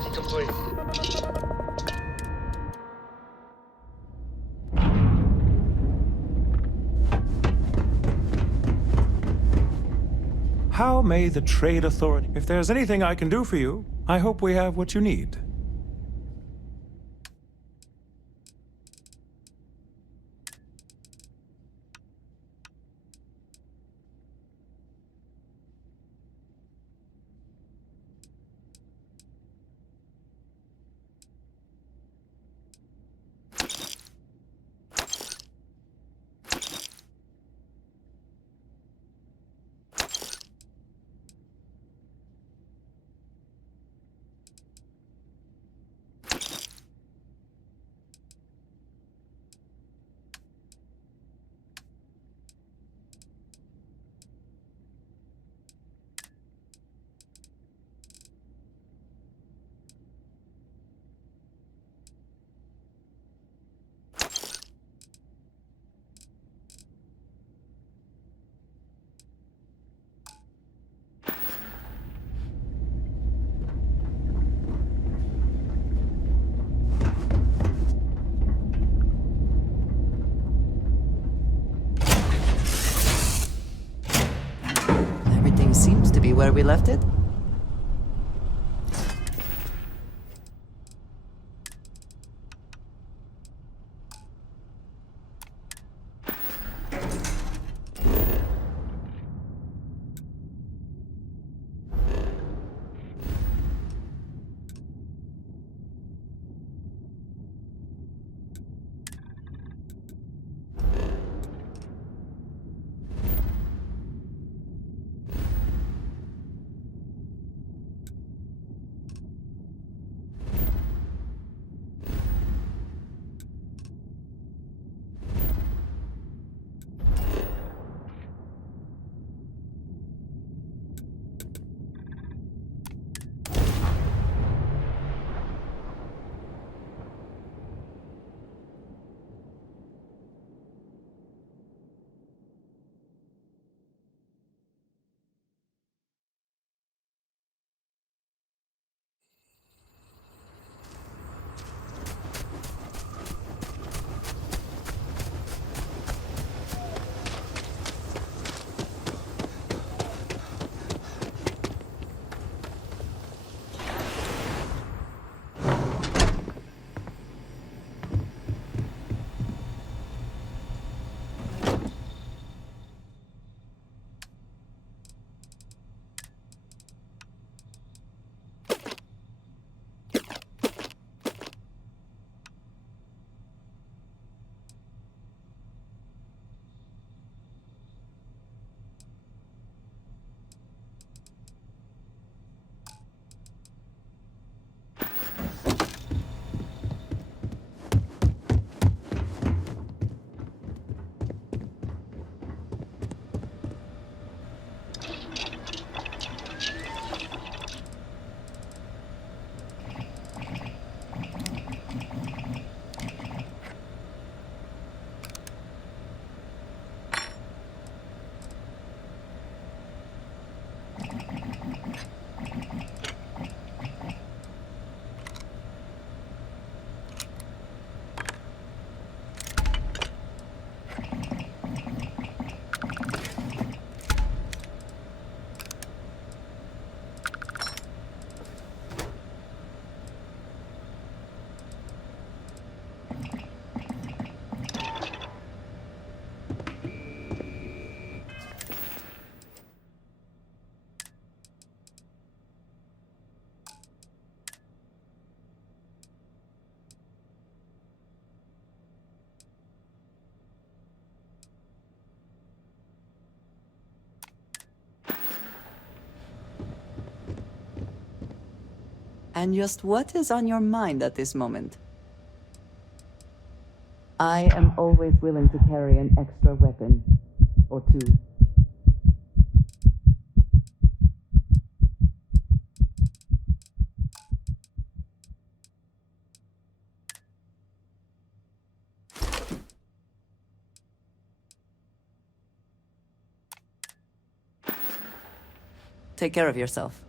functionality complete. How may the Trade Authority... If there's anything I can do for you, I hope we have what you need. Everything seems to be where we left it. And just what is on your mind at this moment? I am always willing to carry an extra weapon or two. Take care of yourself.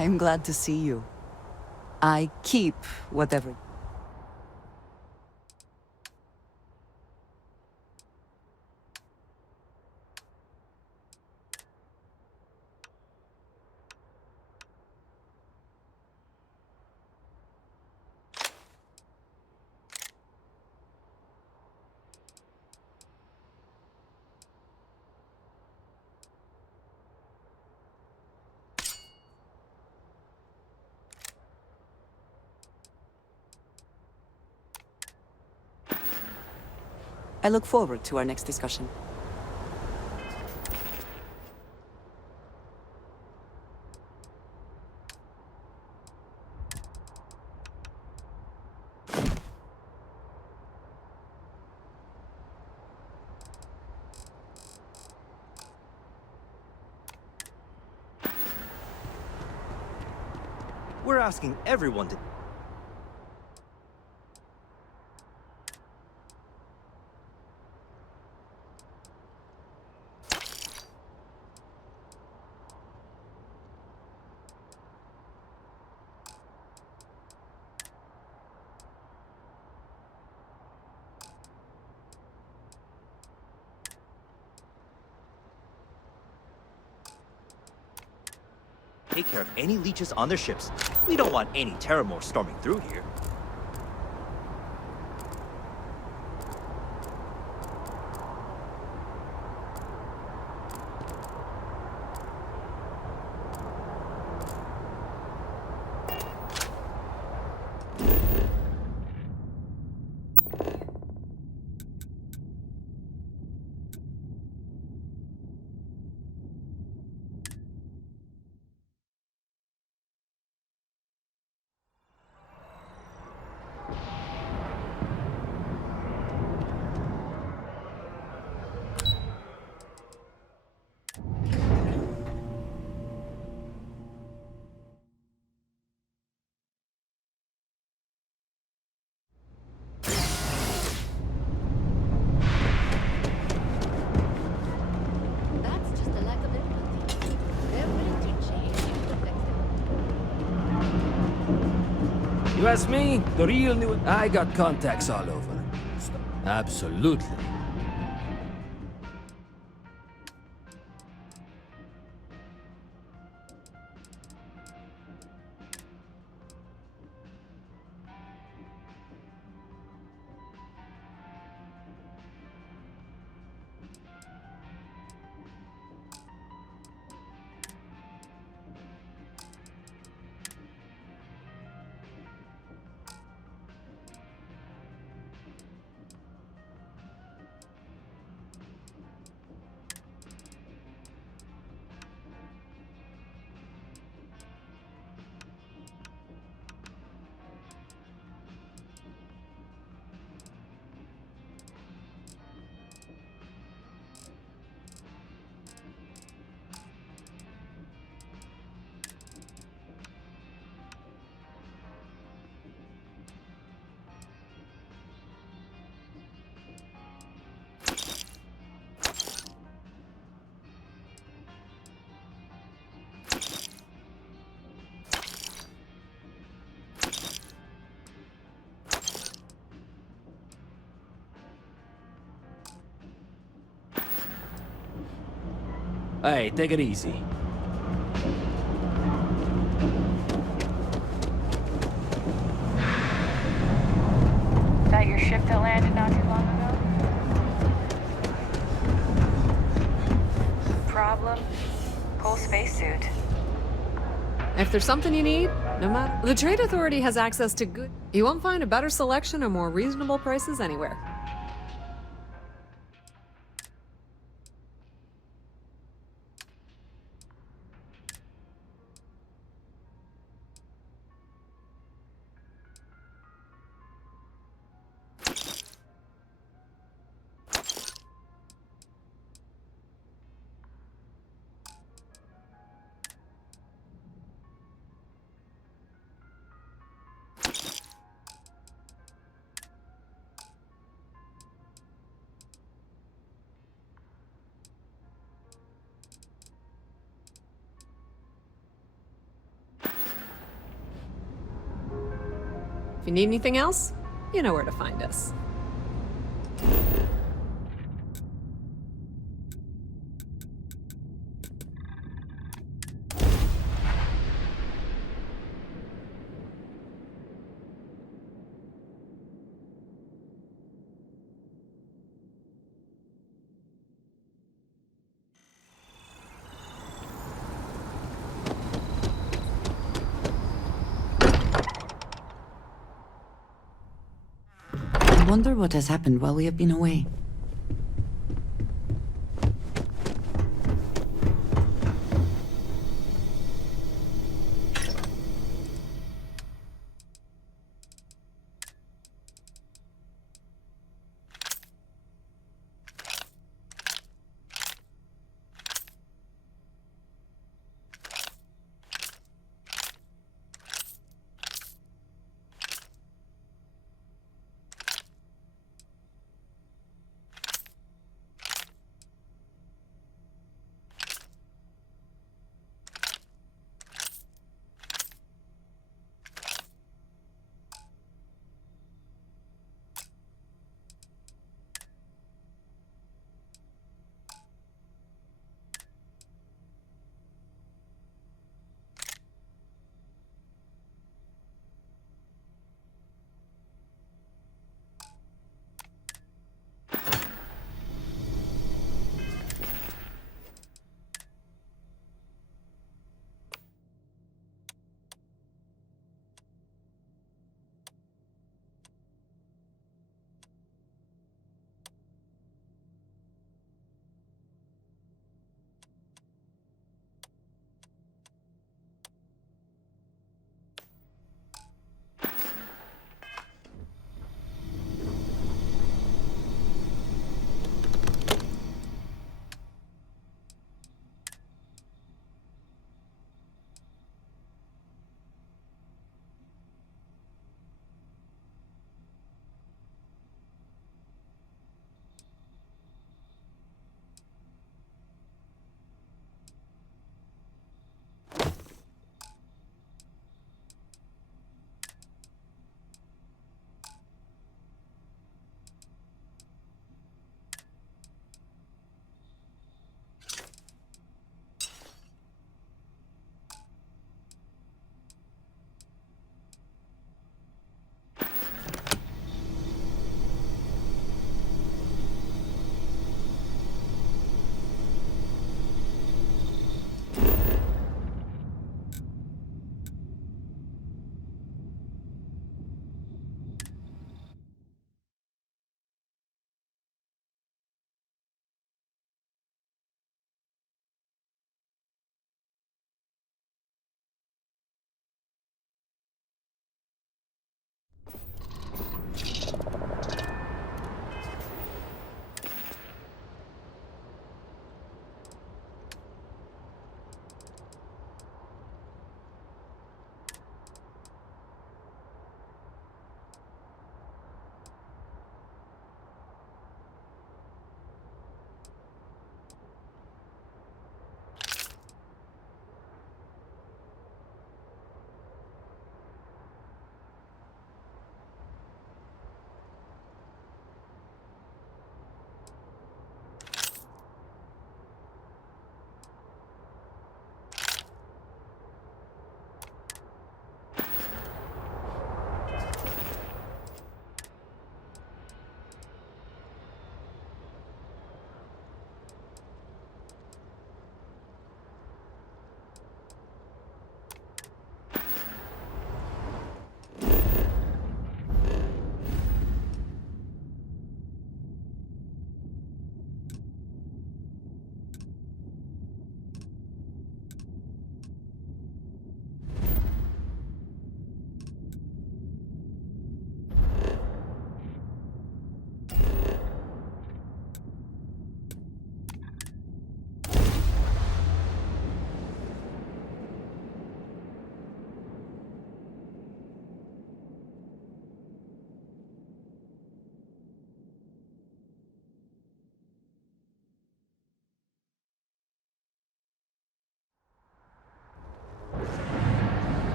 I'm glad to see you. I keep whatever... I look forward to our next discussion. We're asking everyone to... take care of any leeches on their ships. We don't want any Terramore storming through here. You ask me? The real new... I got contacts all over. Absolutely. Hey, take it easy. That your ship that landed not too long ago? Problem? Full spacesuit. If there's something you need, no matter... The Trade Authority has access to good... You won't find a better selection or more reasonable prices anywhere. If you need anything else, you know where to find us. I wonder what has happened while we have been away.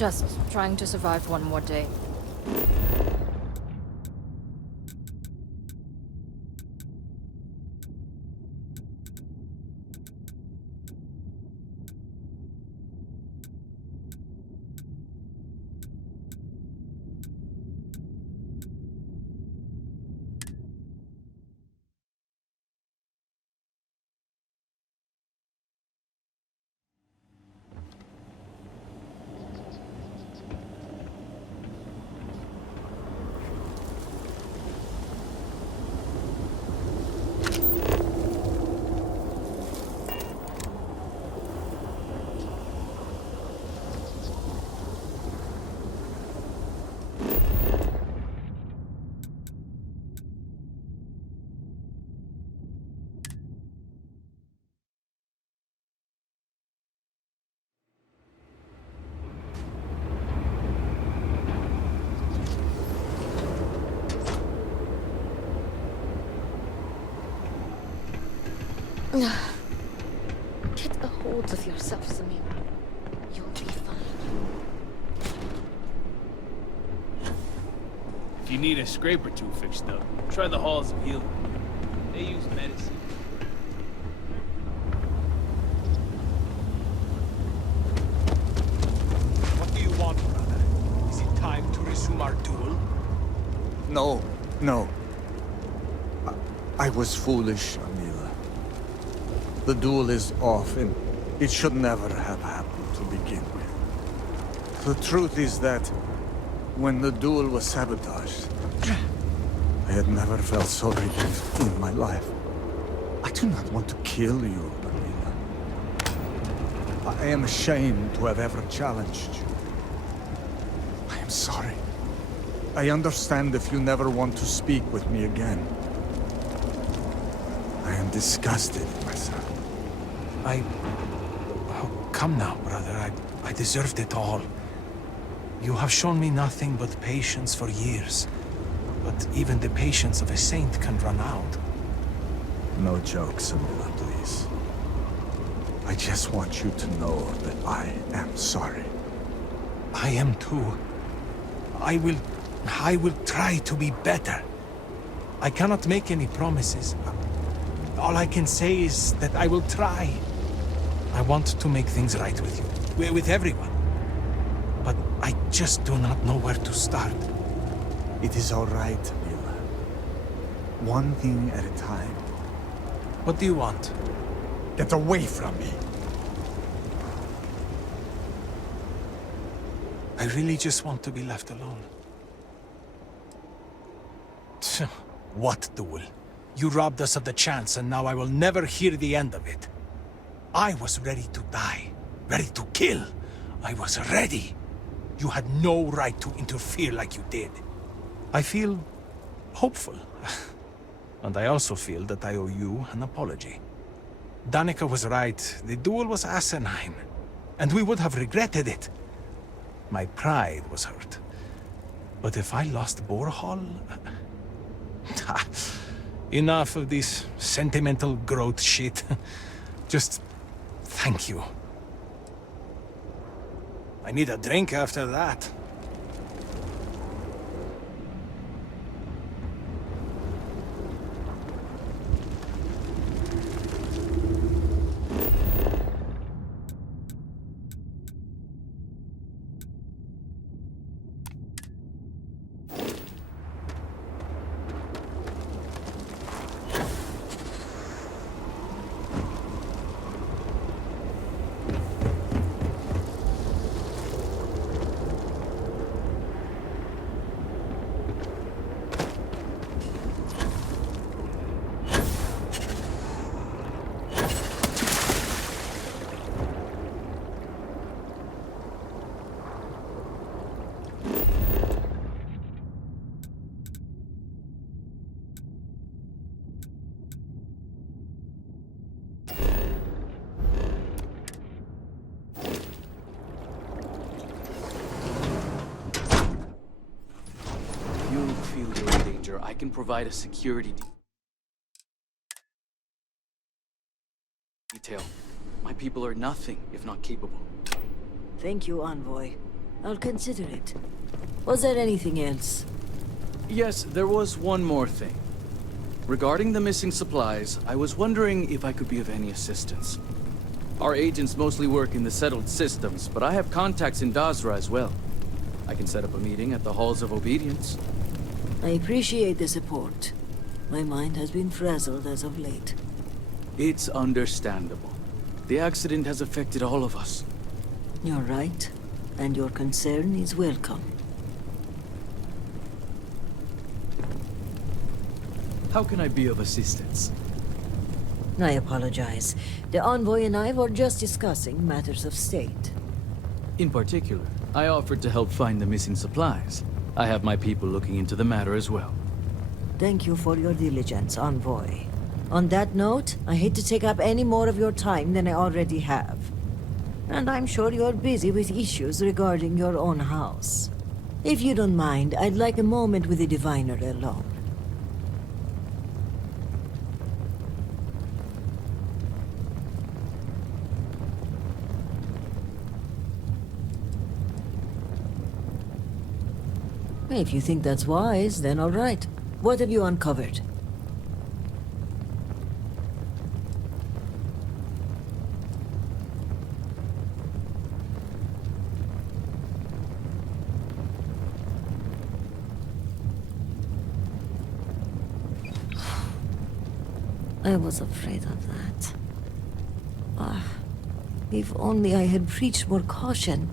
Just trying to survive one more day. Get a hold of yourself, Samir. You'll be fine. If you need a scrape or two fixed up, try the Halls of Healing. They use medicine. What do you want, brother? Is it time to resume our duel? No, no. I was foolish, Amila. The duel is off, and it should never have happened to begin with. The truth is that when the duel was sabotaged, I had never felt so relieved in my life. I do not want to kill you, Amila. I am ashamed to have ever challenged you. I am sorry. I understand if you never want to speak with me again. I am disgusted in myself. Oh, come now, brother. I deserved it all. You have shown me nothing but patience for years. But even the patience of a saint can run out. No jokes, Amila, please. I just want you to know that I am sorry. I am too. I will try to be better. I cannot make any promises. All I can say is that I will try. I want to make things right with you, with everyone. But I just do not know where to start. It is all right, Amila. One thing at a time. What do you want? Get away from me! I really just want to be left alone. What duel? You robbed us of the chance, and now I will never hear the end of it. I was ready to die, ready to kill. I was ready. You had no right to interfere like you did. I feel hopeful. And I also feel that I owe you an apology. Danica was right. The duel was asinine. And we would have regretted it. My pride was hurt. But if I lost Borhall... Enough of this sentimental growth shit. Just thank you. I need a drink after that. I can provide a security detail. My people are nothing if not capable. Thank you, Envoy. I'll consider it. Was there anything else? Yes, there was one more thing. Regarding the missing supplies, I was wondering if I could be of any assistance. Our agents mostly work in the settled systems, but I have contacts in Dazra as well. I can set up a meeting at the Halls of Obedience. I appreciate the support. My mind has been frazzled as of late. It's understandable. The accident has affected all of us. You're right, and your concern is welcome. How can I be of assistance? I apologize. The Envoy and I were just discussing matters of state. In particular, I offered to help find the missing supplies. I have my people looking into the matter as well. Thank you for your diligence, Envoy. On that note, I hate to take up any more of your time than I already have. And I'm sure you're busy with issues regarding your own house. If you don't mind, I'd like a moment with the diviner alone. If you think that's wise, then all right. What have you uncovered? I was afraid of that. If only I had preached more caution.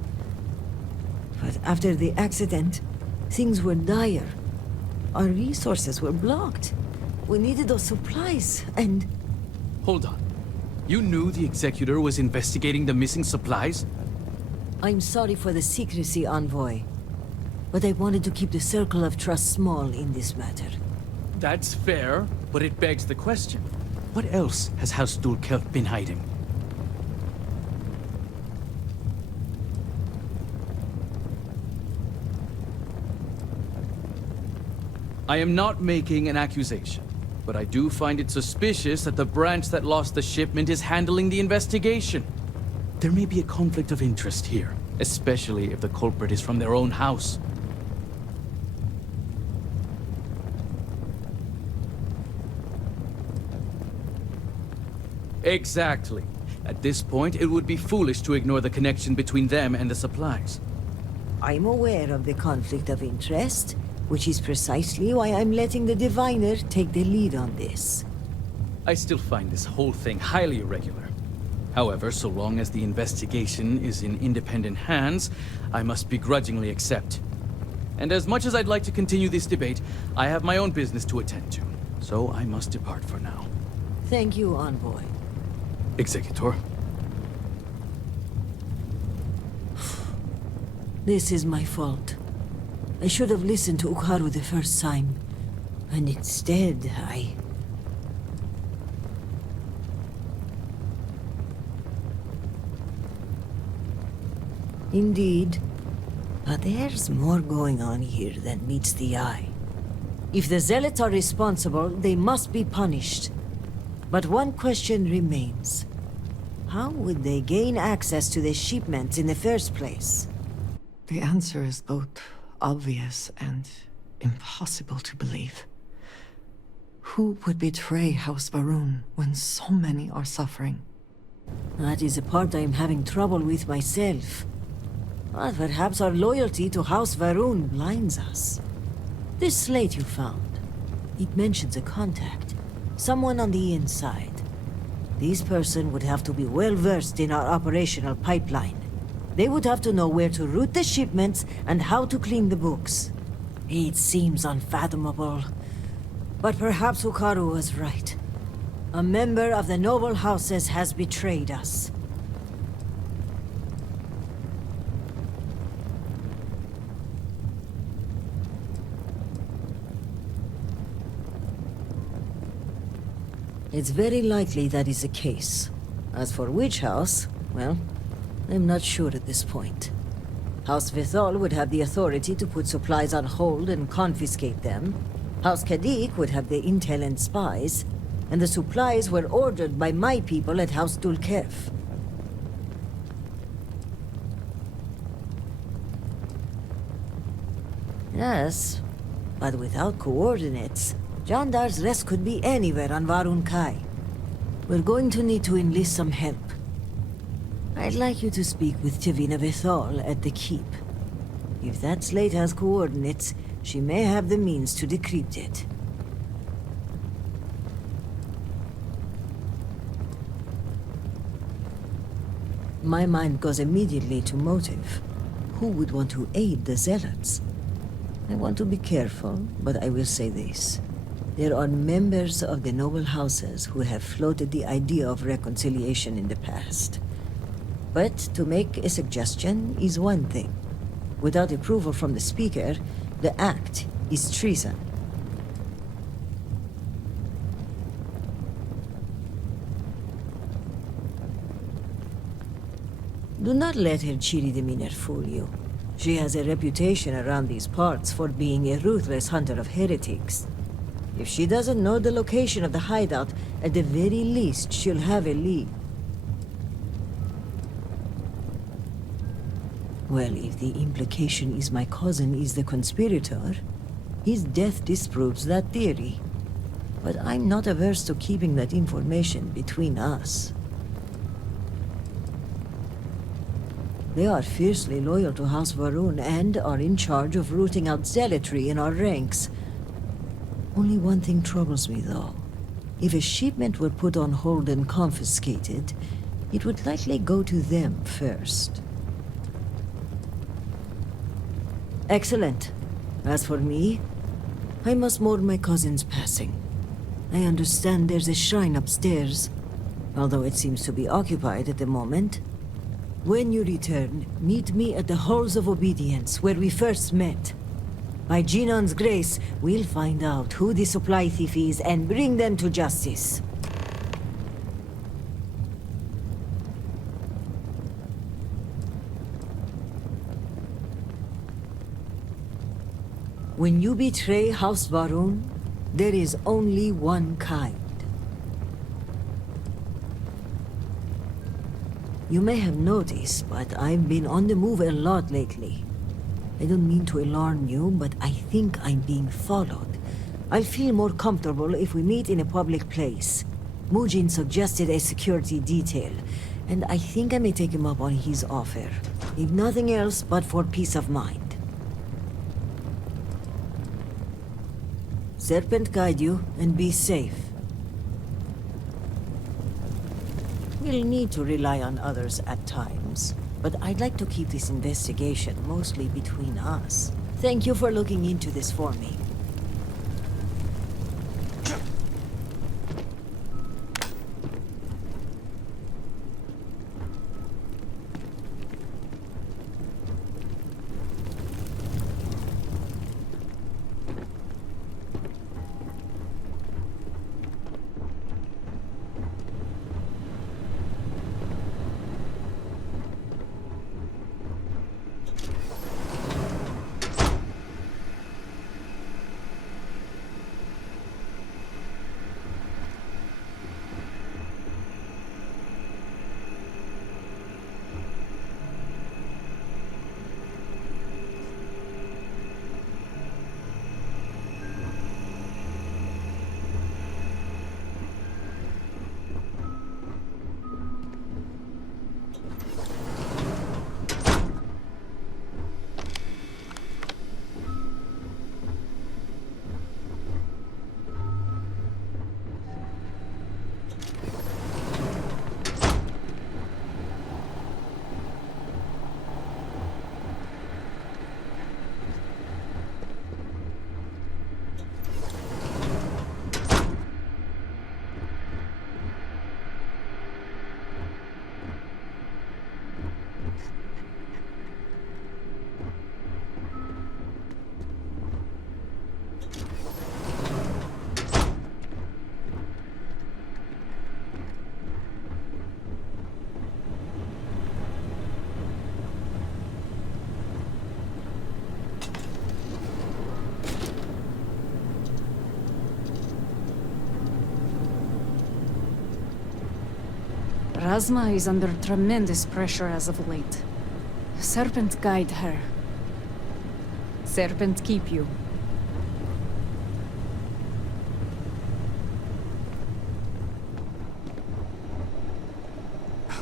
But after the accident, things were dire. Our resources were blocked. We needed those supplies, and... Hold on. You knew the Executor was investigating the missing supplies? I'm sorry for the secrecy, Envoy. But I wanted to keep the circle of trust small in this matter. That's fair, but it begs the question. What else has House Dul'kehf been hiding? I am not making an accusation, but I do find it suspicious that the branch that lost the shipment is handling the investigation. There may be a conflict of interest here, especially if the culprit is from their own house. Exactly. At this point, it would be foolish to ignore the connection between them and the supplies. I'm aware of the conflict of interest, which is precisely why I'm letting the diviner take the lead on this. I still find this whole thing highly irregular. However, so long as the investigation is in independent hands, I must begrudgingly accept. And as much as I'd like to continue this debate, I have my own business to attend to. So I must depart for now. Thank you, Envoy. Executor. This is my fault. I should have listened to Ukharu the first time. And instead, Indeed. But there's more going on here than meets the eye. If the Zealots are responsible, they must be punished. But one question remains. How would they gain access to the shipments in the first place? The answer is both obvious and impossible to believe. Who would betray House Va'ruun when so many are suffering? That is a part I am having trouble with myself. But perhaps our loyalty to House Va'ruun blinds us. This slate you found, it mentions a contact. Someone on the inside. This person would have to be well versed in our operational pipeline. They would have to know where to route the shipments and how to clean the books. It seems unfathomable. But perhaps Ukharu was right. A member of the noble houses has betrayed us. It's very likely that is the case. As for which house, well, I'm not sure at this point. House Vithal would have the authority to put supplies on hold and confiscate them. House Kadik would have the intel and spies, and the supplies were ordered by my people at House Dul'kehf. Yes, but without coordinates, Jandar's rest could be anywhere on Varun Kai. We're going to need to enlist some help. I'd like you to speak with Tevina Bethal at the Keep. If that slate has coordinates, she may have the means to decrypt it. My mind goes immediately to motive. Who would want to aid the Zealots? I want to be careful, but I will say this. There are members of the noble houses who have floated the idea of reconciliation in the past. But to make a suggestion is one thing. Without approval from the speaker, the act is treason. Do not let her cheery demeanor fool you. She has a reputation around these parts for being a ruthless hunter of heretics. If she doesn't know the location of the hideout, at the very least, she'll have a lead. Well, if the implication is my cousin is the conspirator, his death disproves that theory. But I'm not averse to keeping that information between us. They are fiercely loyal to House Varun and are in charge of rooting out zealotry in our ranks. Only one thing troubles me, though. If a shipment were put on hold and confiscated, it would likely go to them first. Excellent. As for me, I must mourn my cousin's passing. I understand there's a shrine upstairs, although it seems to be occupied at the moment. When you return, meet me at the Halls of Obedience, where we first met. By Genon's grace, we'll find out who the supply thief is and bring them to justice. When you betray House Varun, there is only one kind. You may have noticed, but I've been on the move a lot lately. I don't mean to alarm you, but I think I'm being followed. I'll feel more comfortable if we meet in a public place. Mujeen suggested a security detail, and I think I may take him up on his offer. If nothing else, but for peace of mind. Serpent guide you, and be safe. We'll need to rely on others at times, but I'd like to keep this investigation mostly between us. Thank you for looking into this for me. Razma is under tremendous pressure as of late. Serpent guide her. Serpent keep you.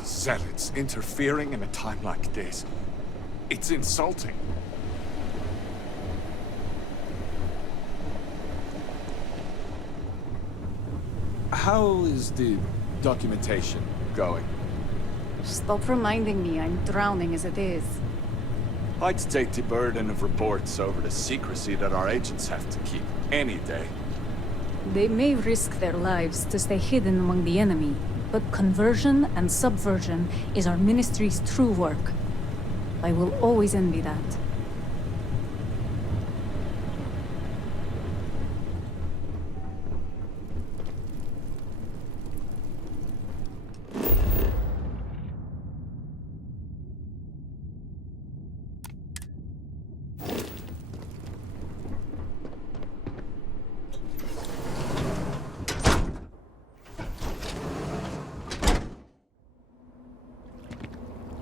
Zealots interfering in a time like this. It's insulting. How is the documentation going? Stop reminding me, I'm drowning as it is. I'd take the burden of reports over the secrecy that our agents have to keep any day. They may risk their lives to stay hidden among the enemy, but conversion and subversion is our ministry's true work. I will always envy that.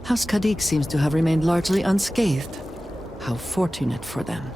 House Khadik seems to have remained largely unscathed. How fortunate for them.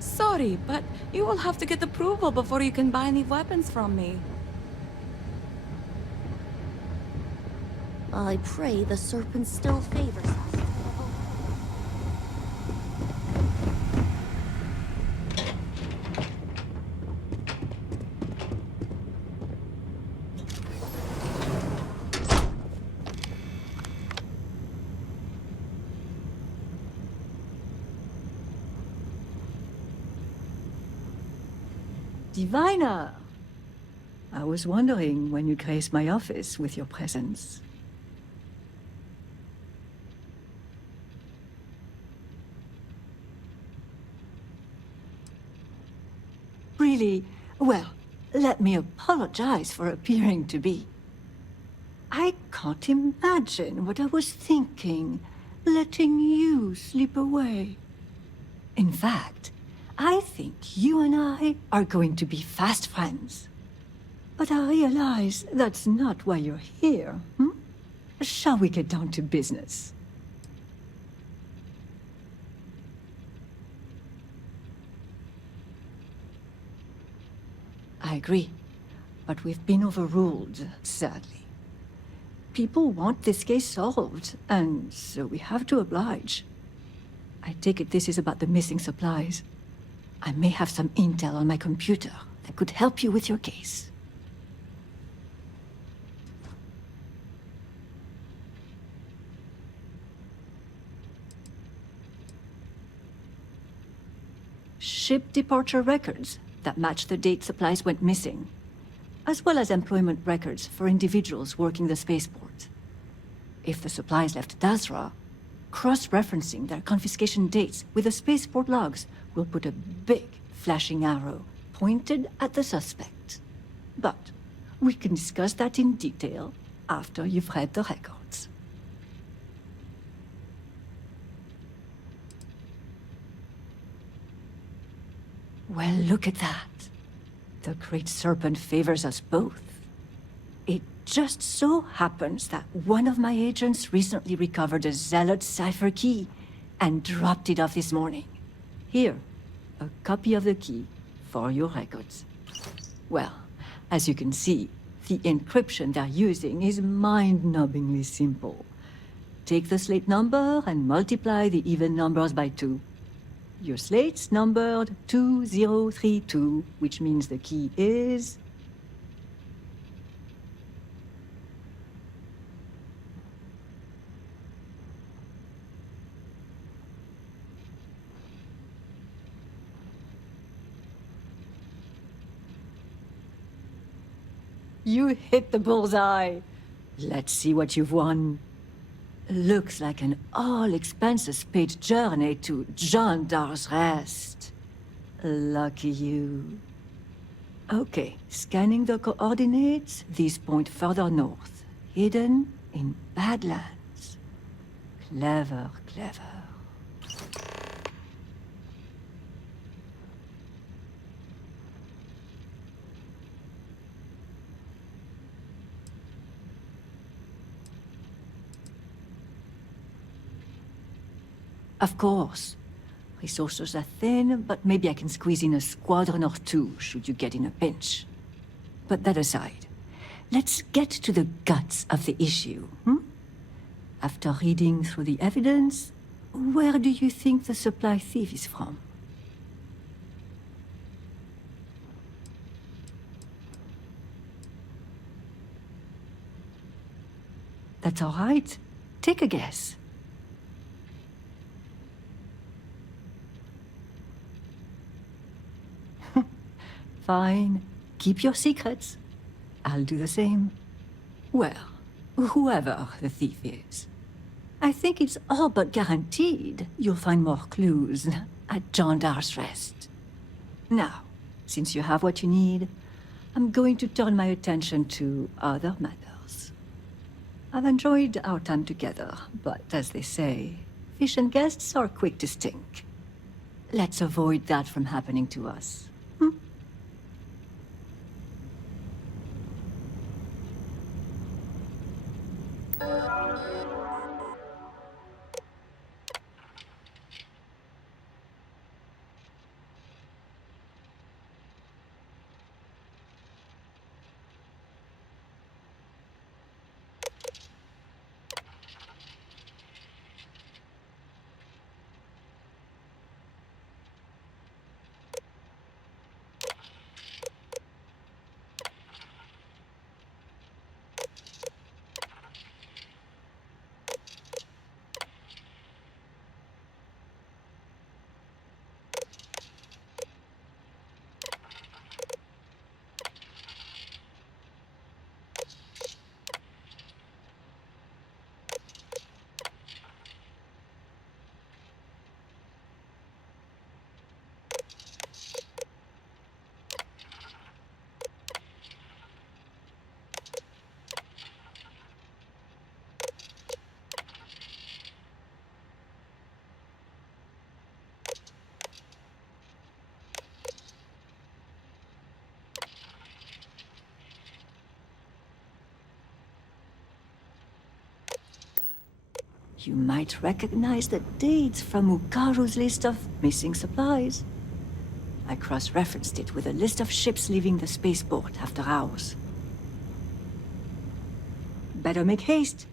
Sorry, but you will have to get approval before you can buy any weapons from me. I pray the serpent still favors us. Tevina! I was wondering when you graced my office with your presence. Really? Well, let me apologize for appearing to be. I can't imagine what I was thinking, letting you slip away. In fact, I think you and I are going to be fast friends. But I realize that's not why you're here, hmm? Shall we get down to business? I agree, but we've been overruled, sadly. People want this case solved, and so we have to oblige. I take it this is about the missing supplies. I may have some intel on my computer that could help you with your case. Ship departure records that match the date supplies went missing, as well as employment records for individuals working the spaceport. If the supplies left Dazra, cross-referencing their confiscation dates with the spaceport logs will put a big flashing arrow pointed at the suspect. But we can discuss that in detail after you've read the records. Well, look at that. The Great Serpent favors us both. It just so happens that one of my agents recently recovered a Zealot cipher key and dropped it off this morning. Here, a copy of the key for your records. Well, as you can see, the encryption they're using is mind-numbingly simple. Take the slate number and multiply the even numbers by 2. Your slate's numbered 2032, which means the key is... You hit the bullseye. Let's see what you've won. Looks like an all-expenses-paid journey to Jandar's Rest. Lucky you. Okay, scanning the coordinates. These point further north, hidden in Badlands. Clever, clever. Of course. Resources are thin, but maybe I can squeeze in a squadron or two should you get in a pinch. But that aside, let's get to the guts of the issue, After reading through the evidence, where do you think the supply thief is from? That's all right. Take a guess. Fine. Keep your secrets. I'll do the same. Well, whoever the thief is, I think it's all but guaranteed you'll find more clues at Jandar's Rest. Now, since you have what you need, I'm going to turn my attention to other matters. I've enjoyed our time together, but as they say, fish and guests are quick to stink. Let's avoid that from happening to us. You might recognize the dates from Ukaru's list of missing supplies. I cross-referenced it with a list of ships leaving the spaceport after hours. Better make haste.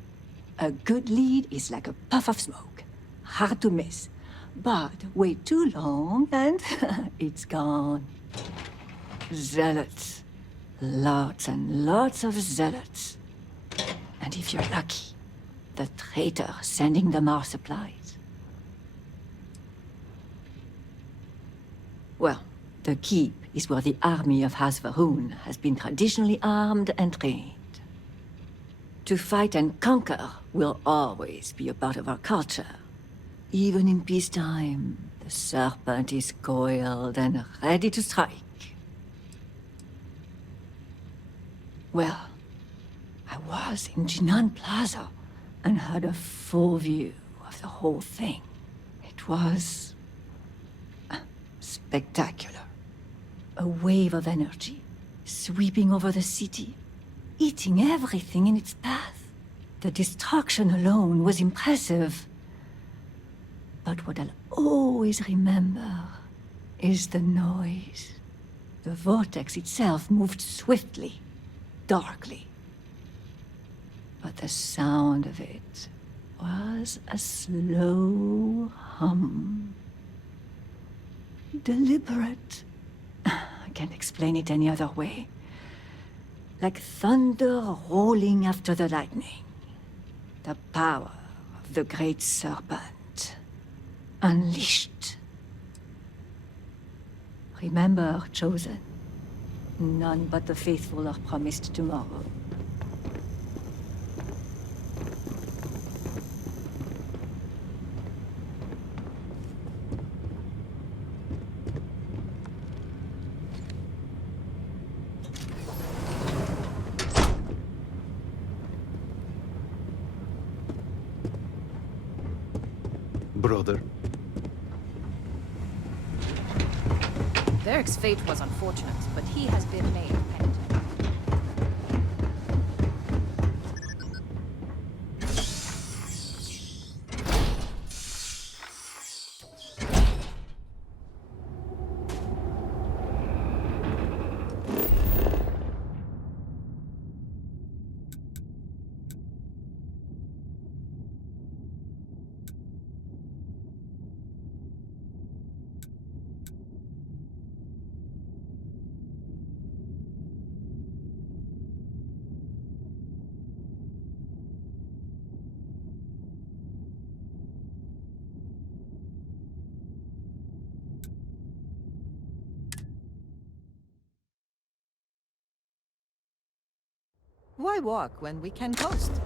A good lead is like a puff of smoke. Hard to miss. But wait too long and it's gone. Zealots. Lots and lots of zealots. And if you're lucky, the traitor sending them our supplies. Well, the keep is where the army of House Va'ruun has been traditionally armed and trained. To fight and conquer will always be a part of our culture. Even in peacetime, the serpent is coiled and ready to strike. Well, I was in Jinan Plaza and had a full view of the whole thing. It was spectacular. A wave of energy sweeping over the city, eating everything in its path. The destruction alone was impressive. But what I'll always remember is the noise. The vortex itself moved swiftly, darkly. But the sound of it was a slow hum. Deliberate. I can't explain it any other way. Like thunder rolling after the lightning. The power of the great serpent. Unleashed. Remember, Chosen. None but the faithful are promised tomorrow. Brother. Derek's fate was unfortunate, but he has been made penitent. Why walk when we can coast?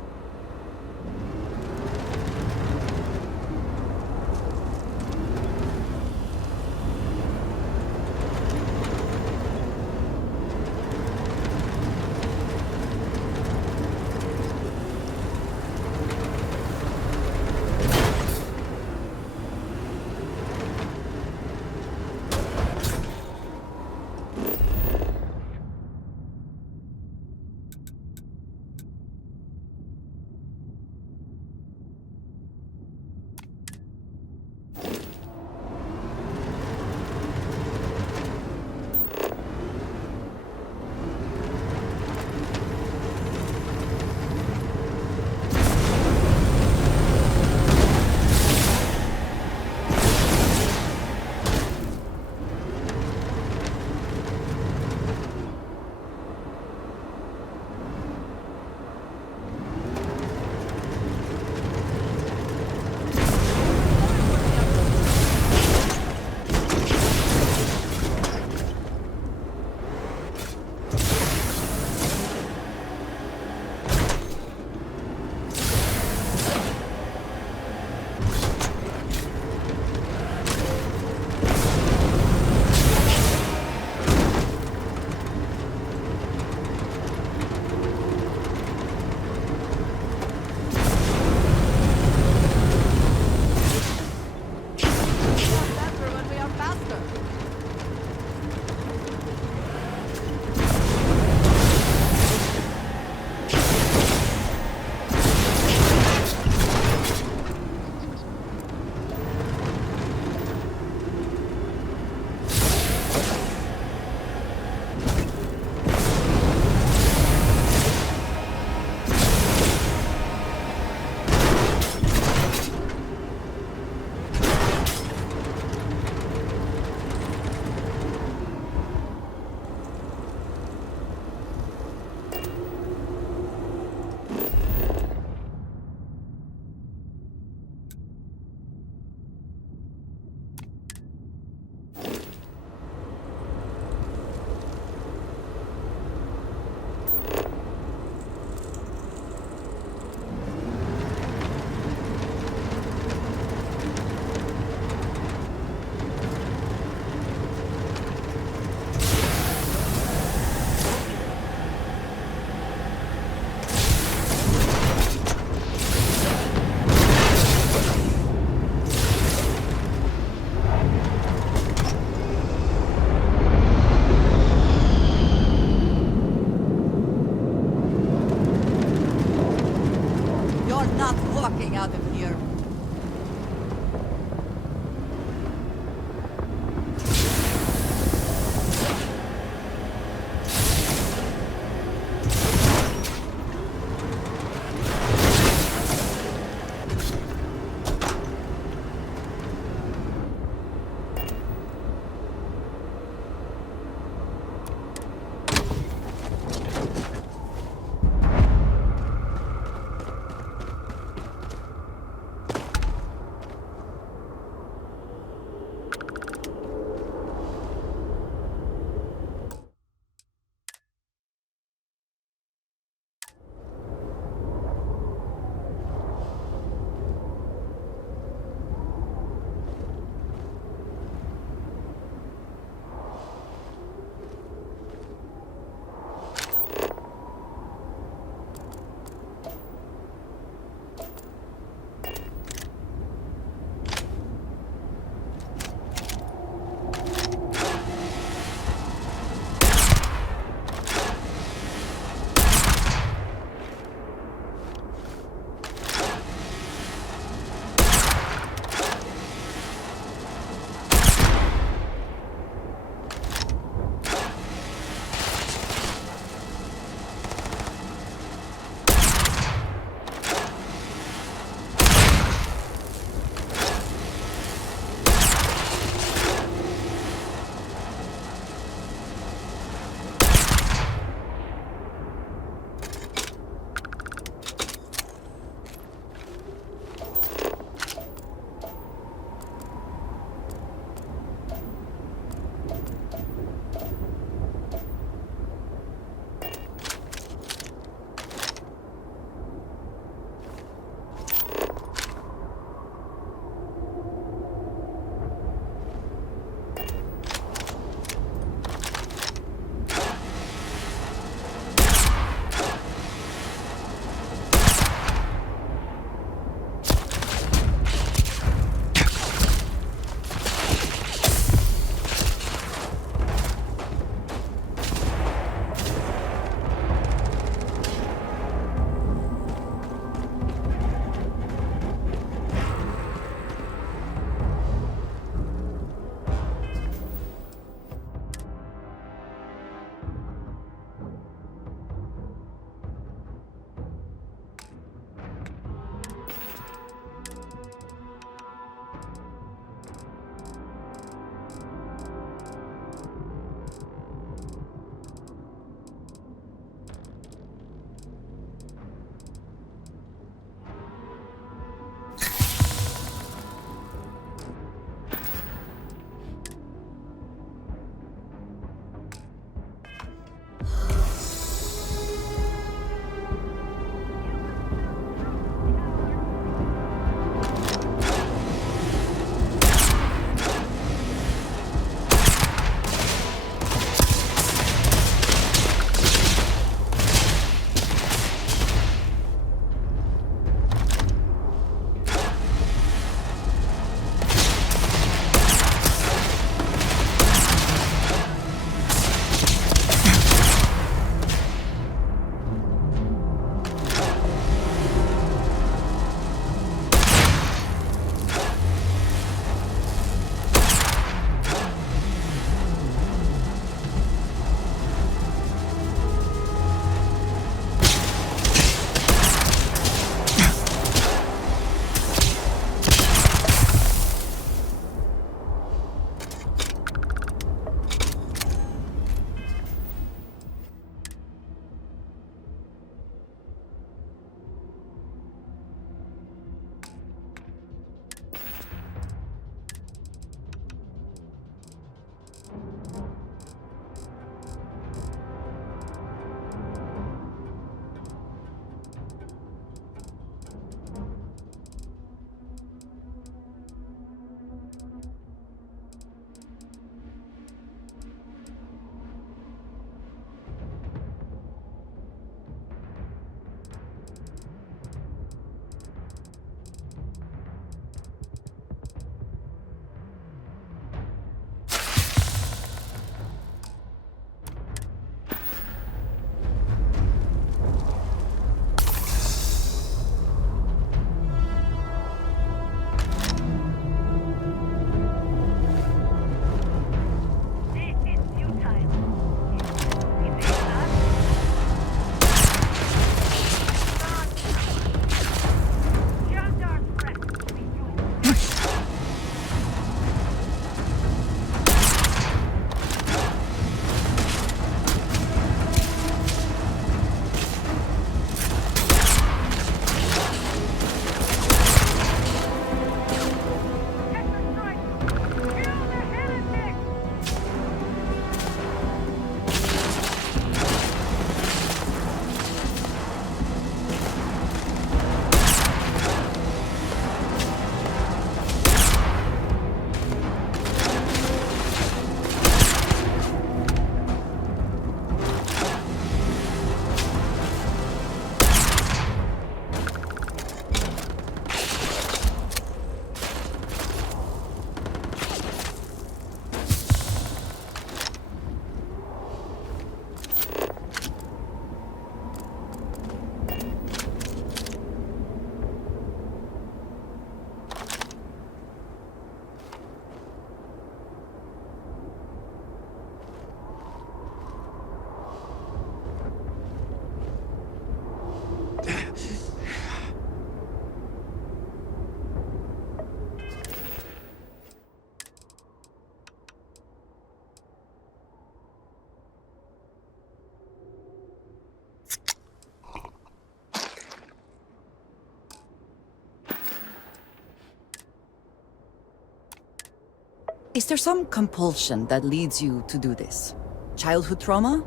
Is there some compulsion that leads you to do this? Childhood trauma?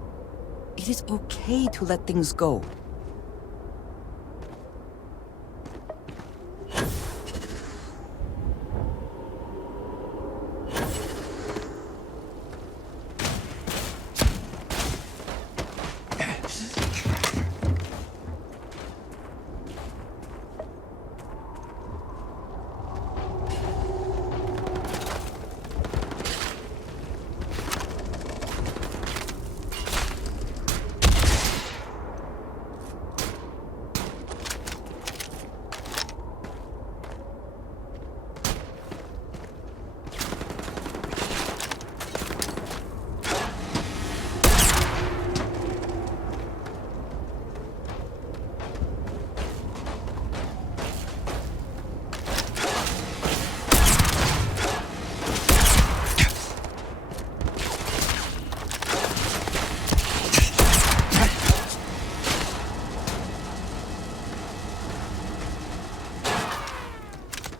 It is okay to let things go.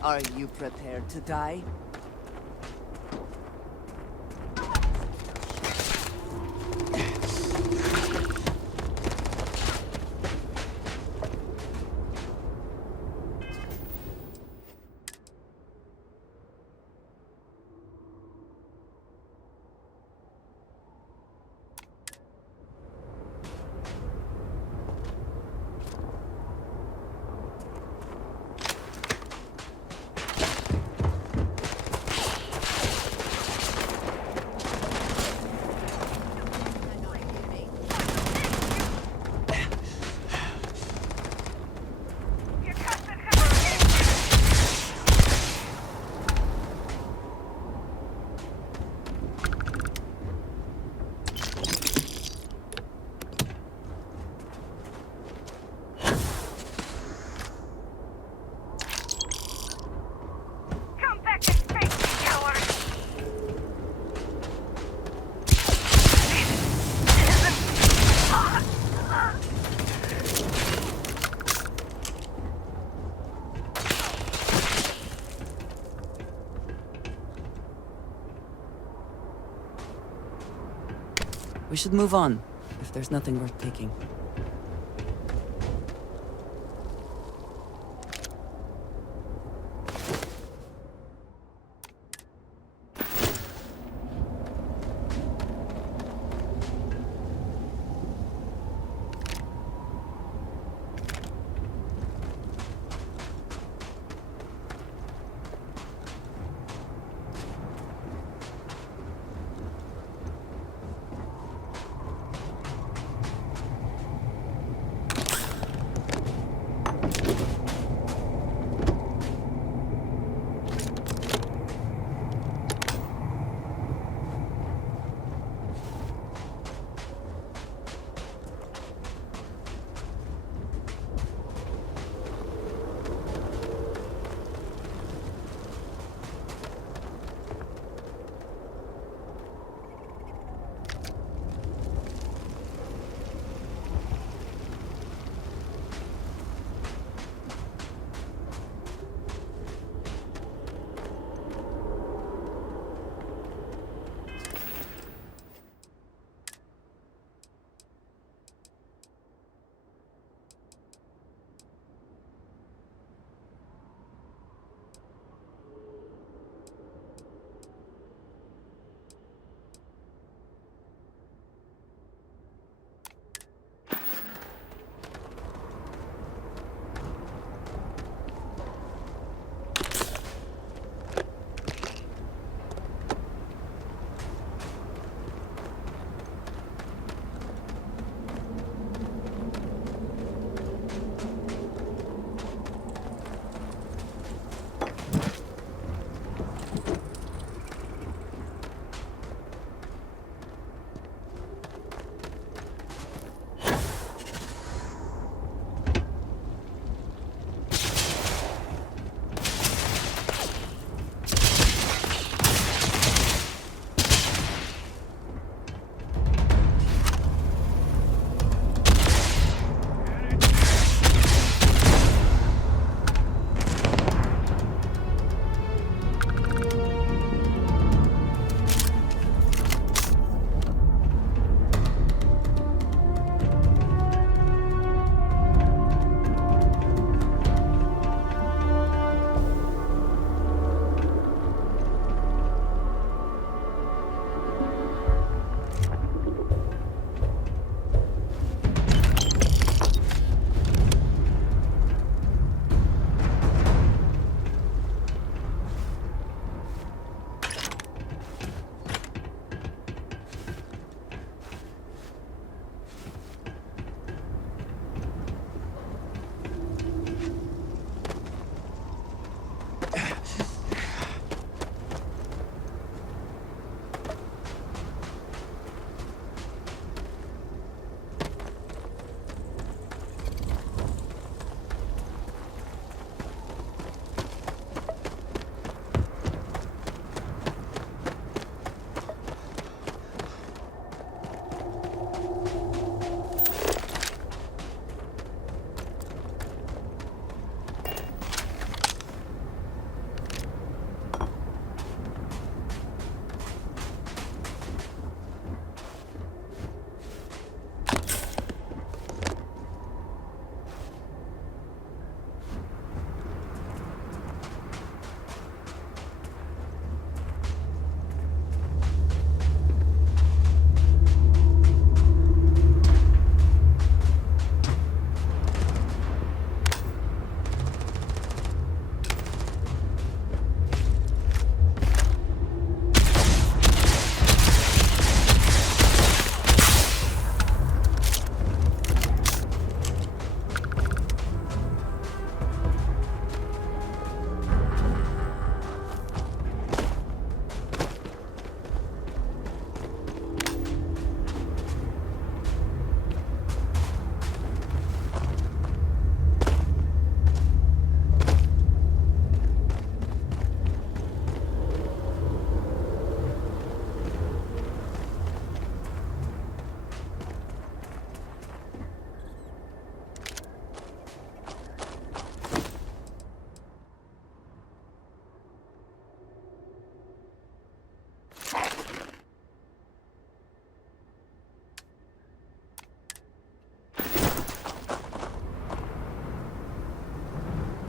Are you prepared to die? We should move on, if there's nothing worth taking.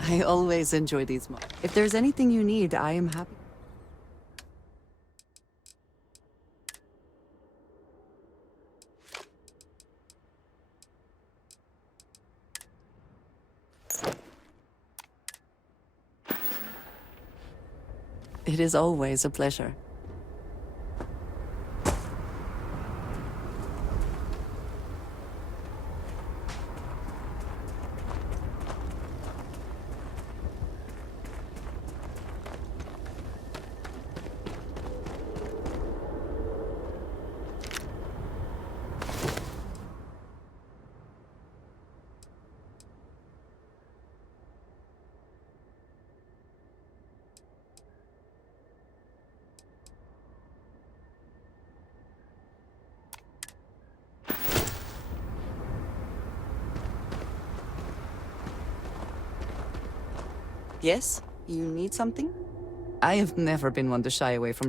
I always enjoy these moments. If there's anything you need, I am happy. It is always a pleasure. Yes? You need something? I have never been one to shy away from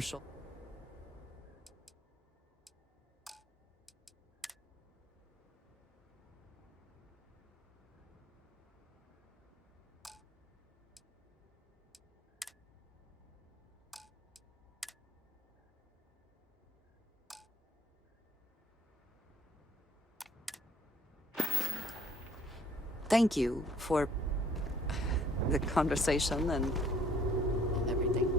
Thank you for the conversation and everything.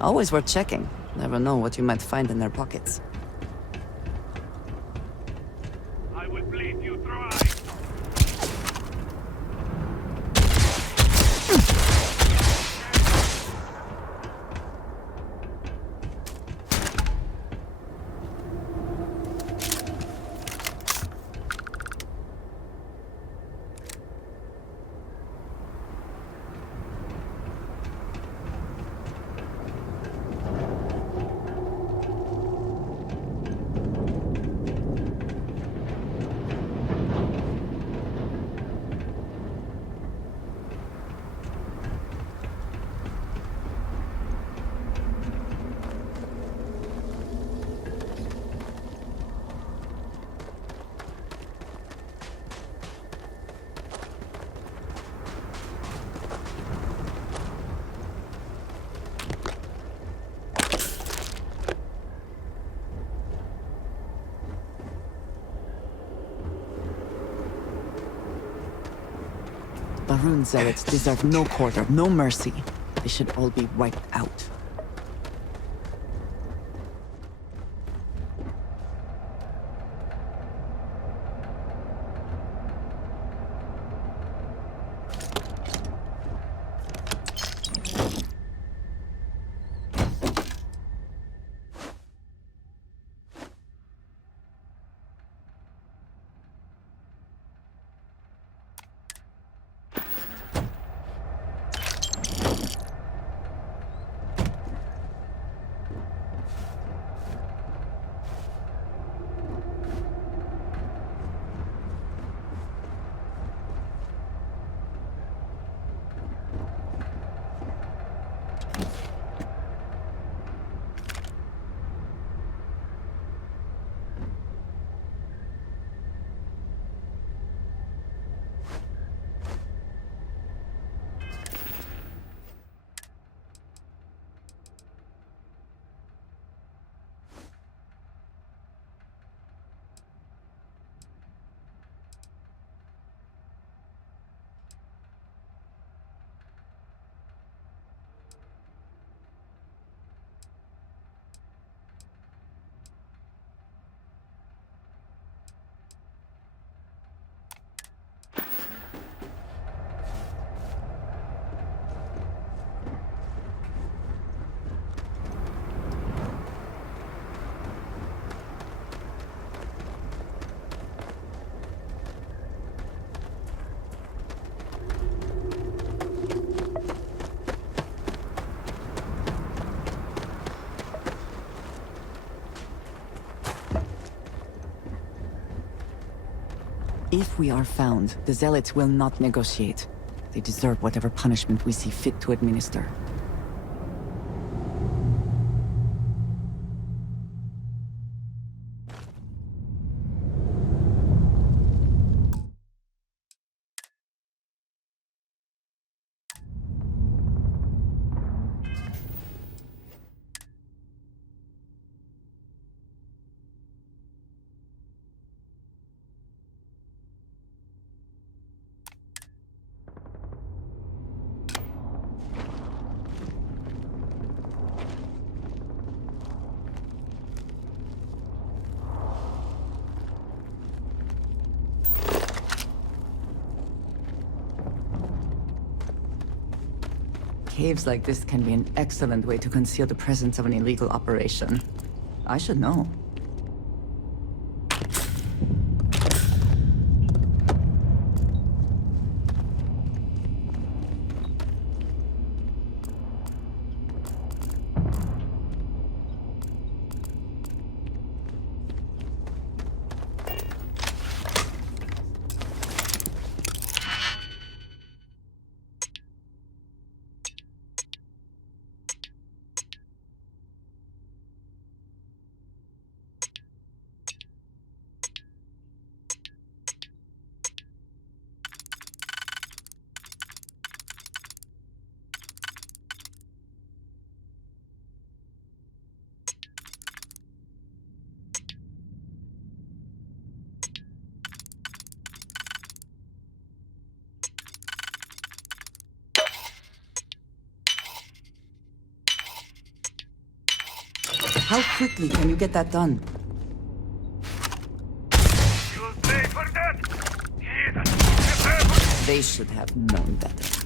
Always worth checking. Never know what you might find in their pockets. I will bleed you dry. Barun zealots deserve no quarter, no mercy. They should all be wiped out. If we are found, the Zealots will not negotiate. They deserve whatever punishment we see fit to administer. Caves like this can be an excellent way to conceal the presence of an illegal operation. I should know. How quickly can you get that done? You'll pay for that! They should have known better.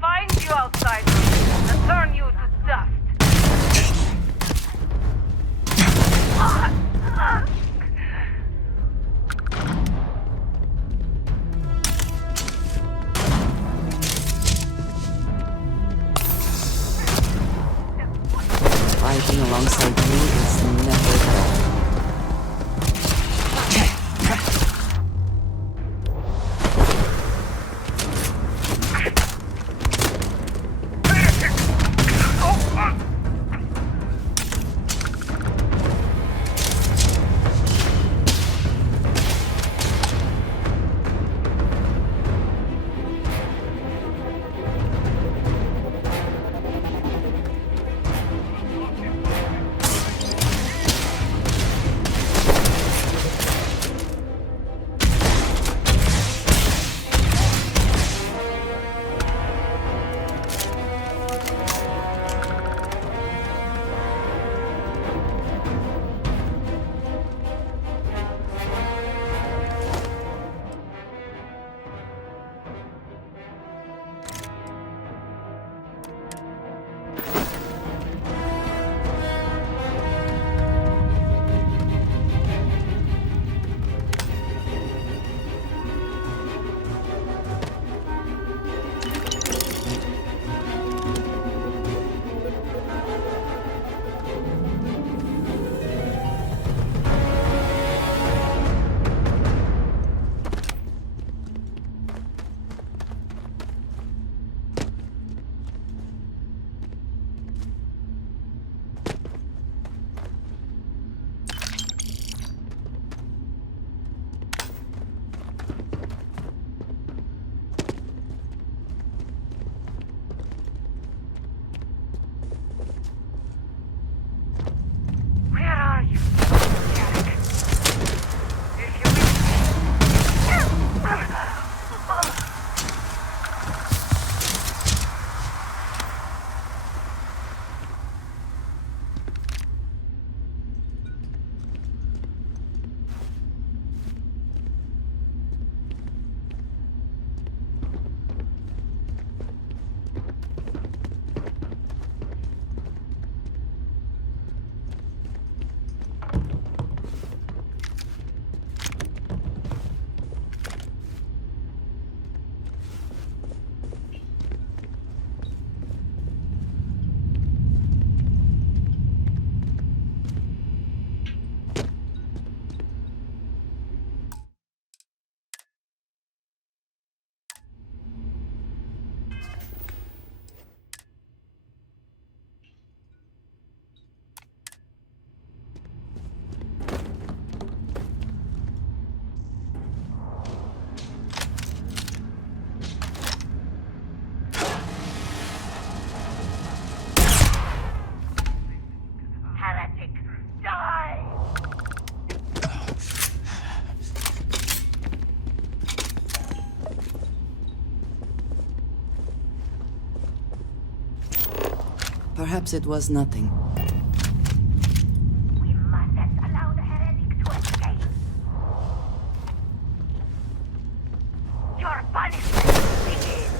find you outside and turn you to dust. Fighting alongside you is never done. Perhaps it was nothing. We mustn't allow the heretic to escape. Your punishment begins.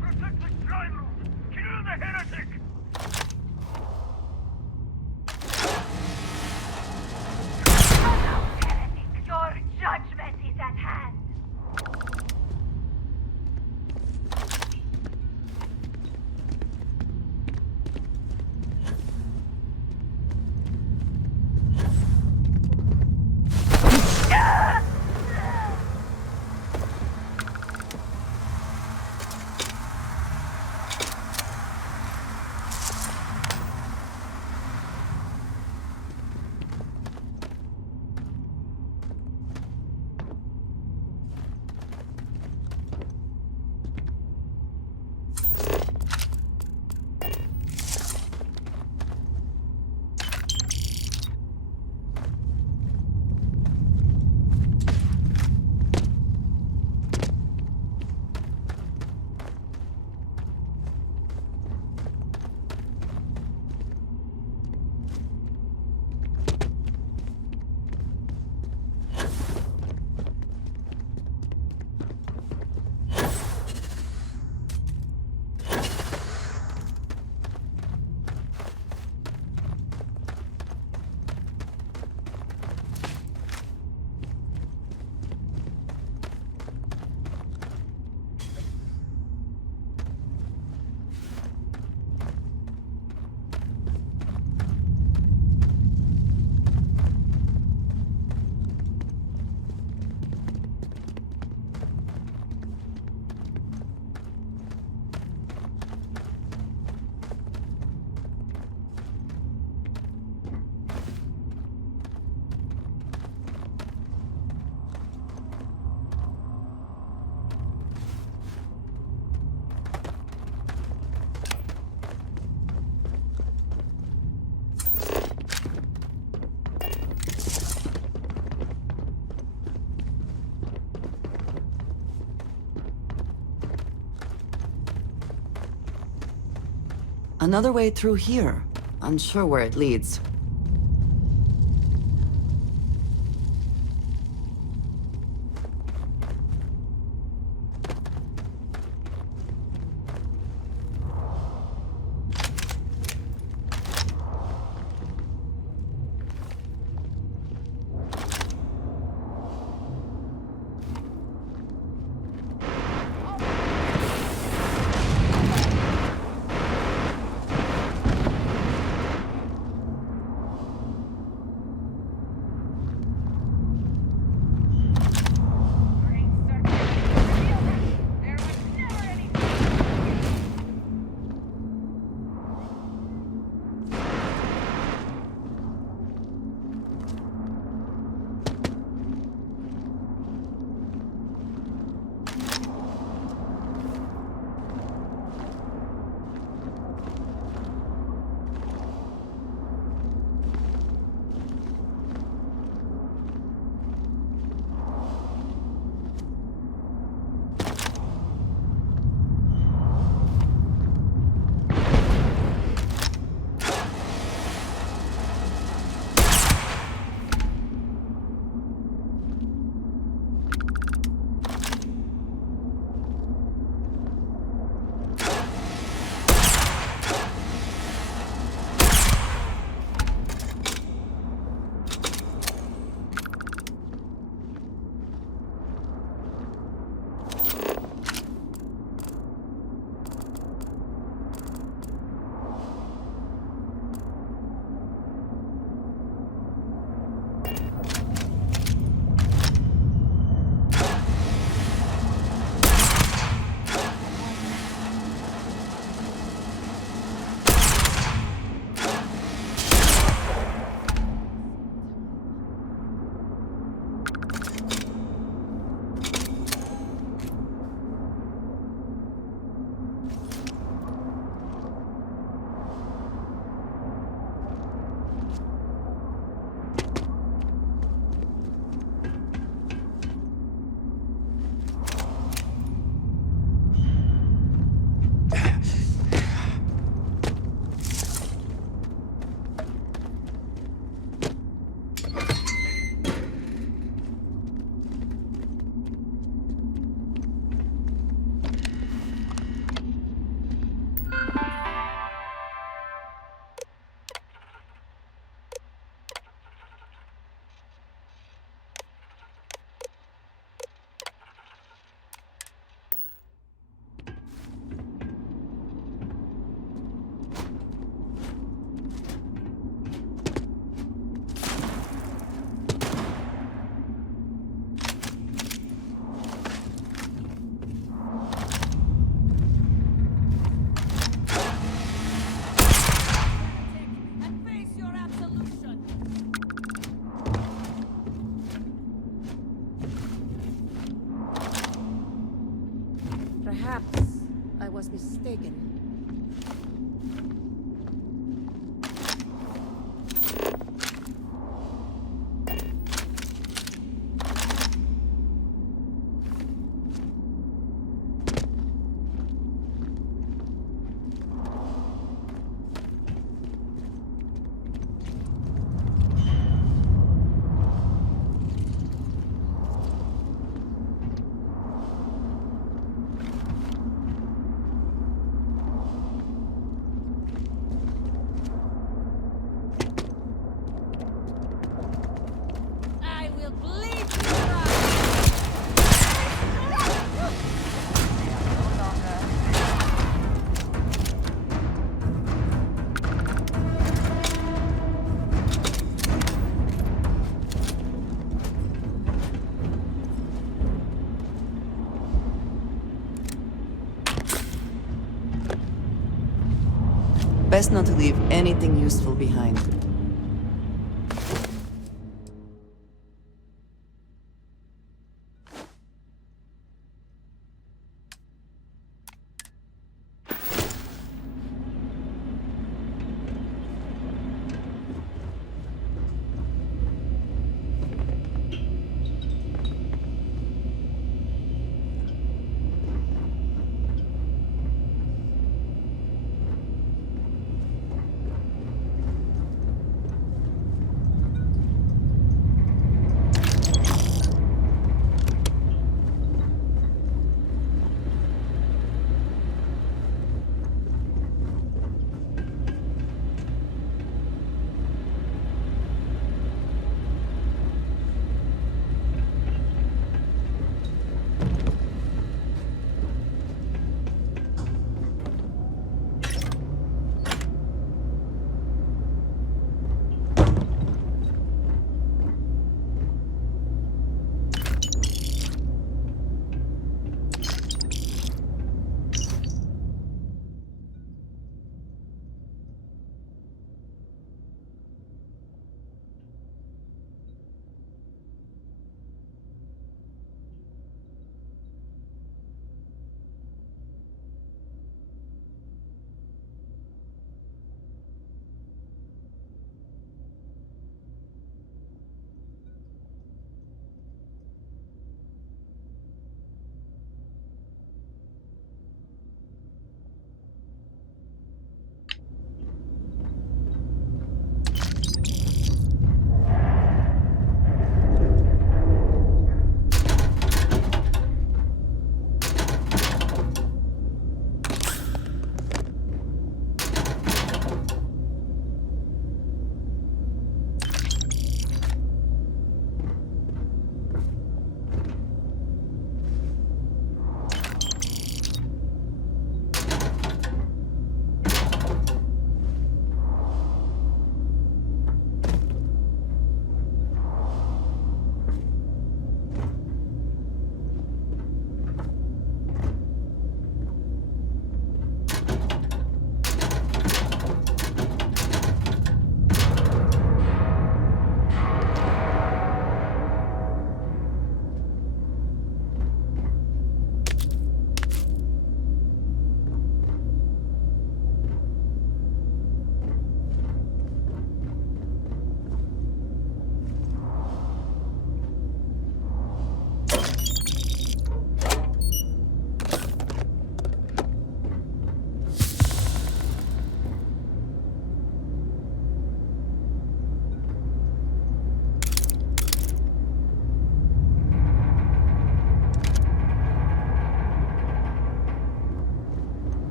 Protect the shrine room! Kill the heretic! Another way through here. Unsure where it leads. mistaken. Best not to leave anything useful behind.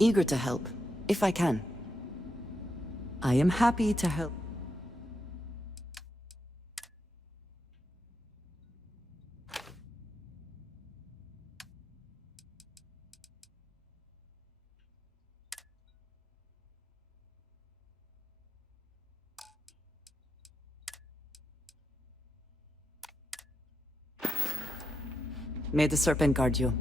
Eager to help, if I can. I am happy to help. May the serpent guard you.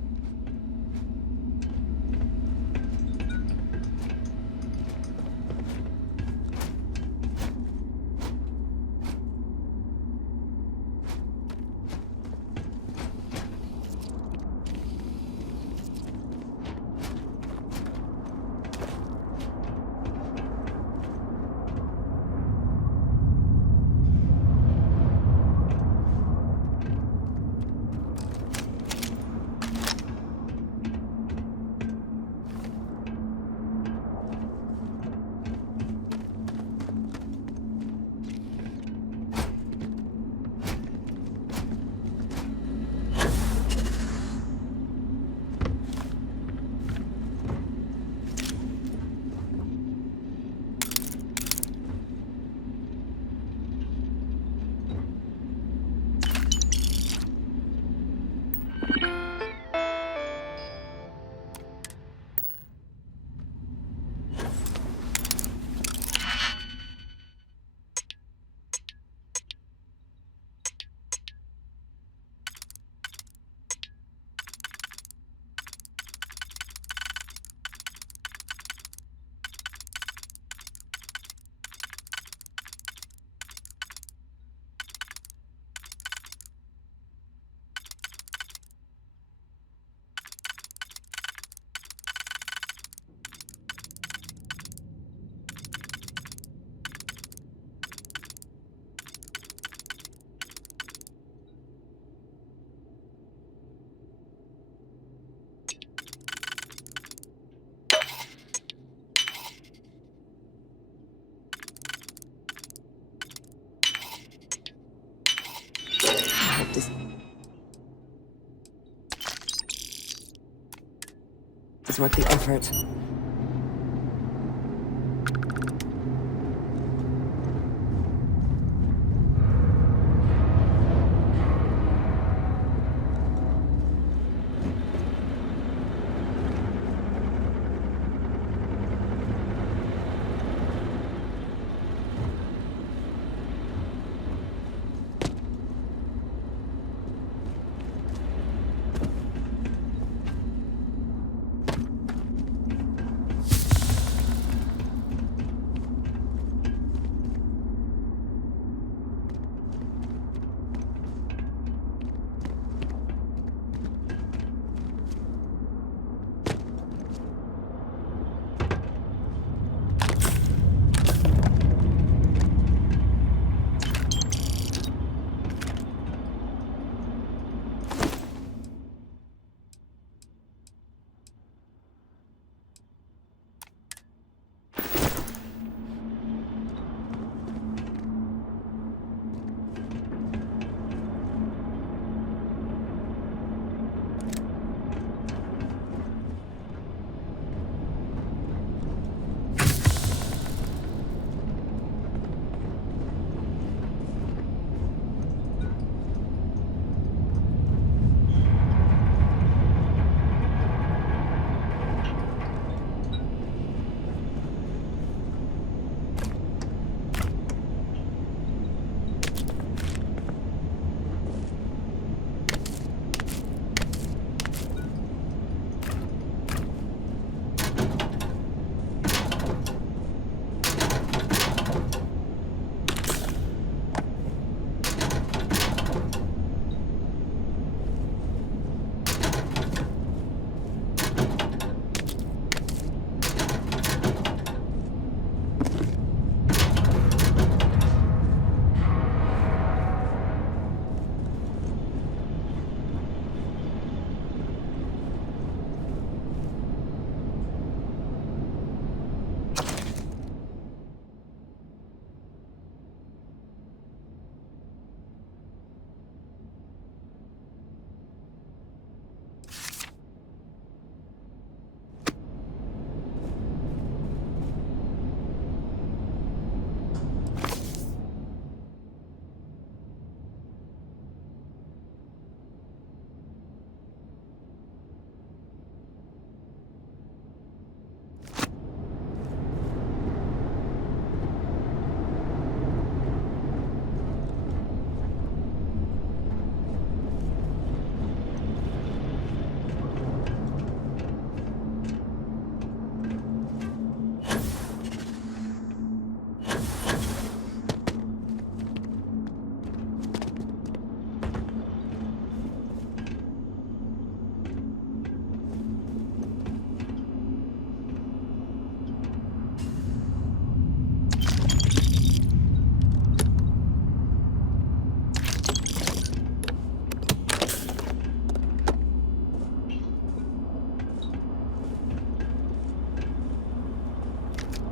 It's worth the effort.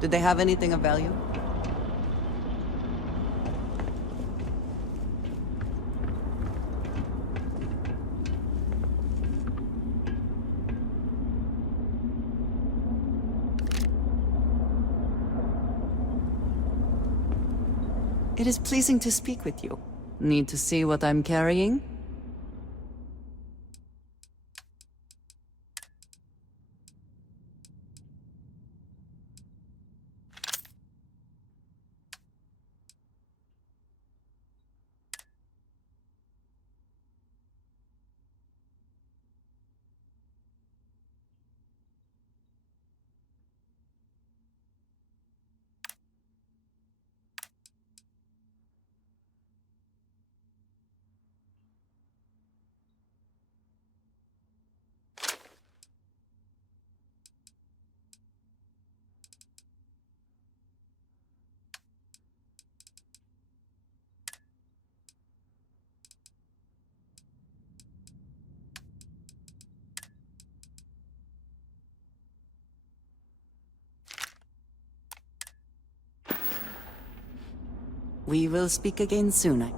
Did they have anything of value? It is pleasing to speak with you. Need to see what I'm carrying? We will speak again soon.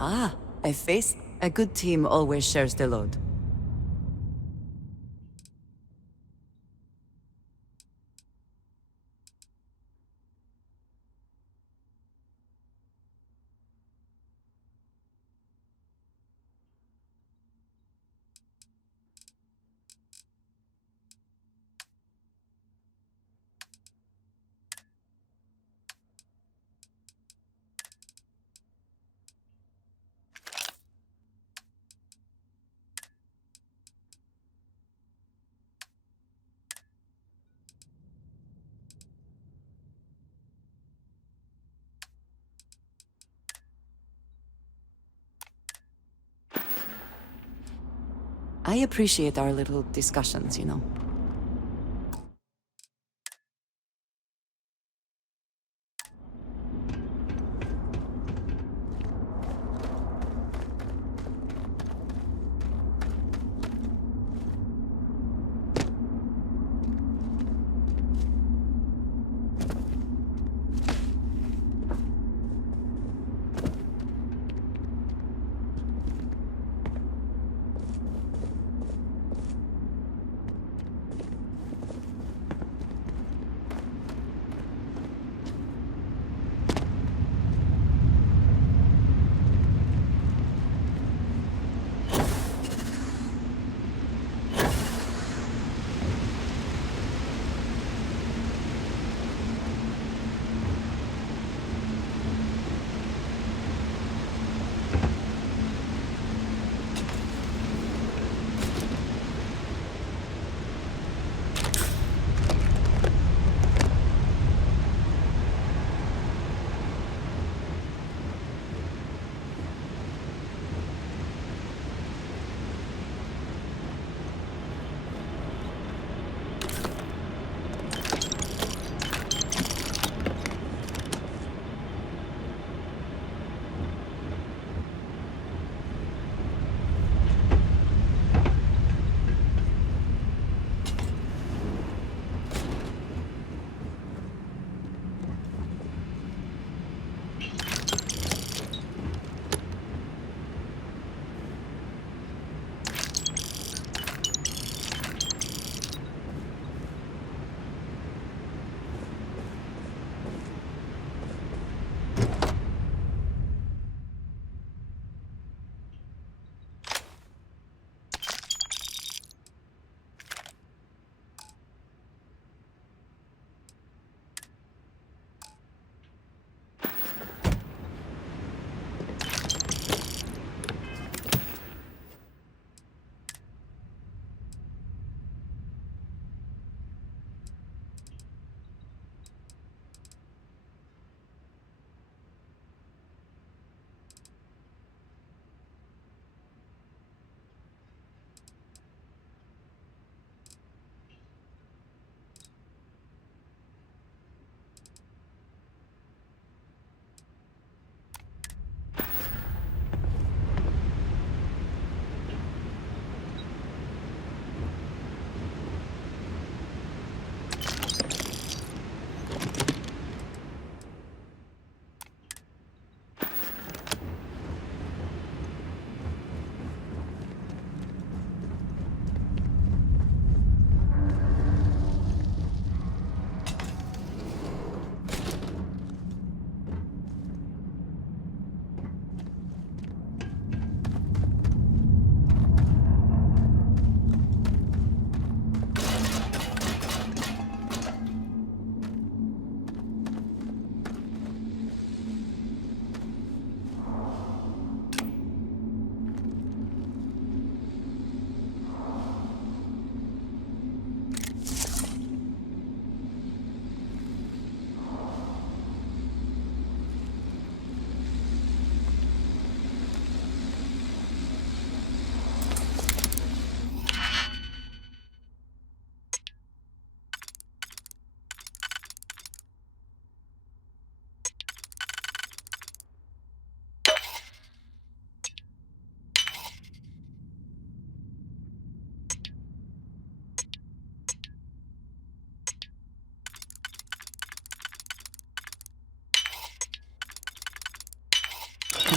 Ah, a face. A good team always shares the load. I appreciate our little discussions, you know.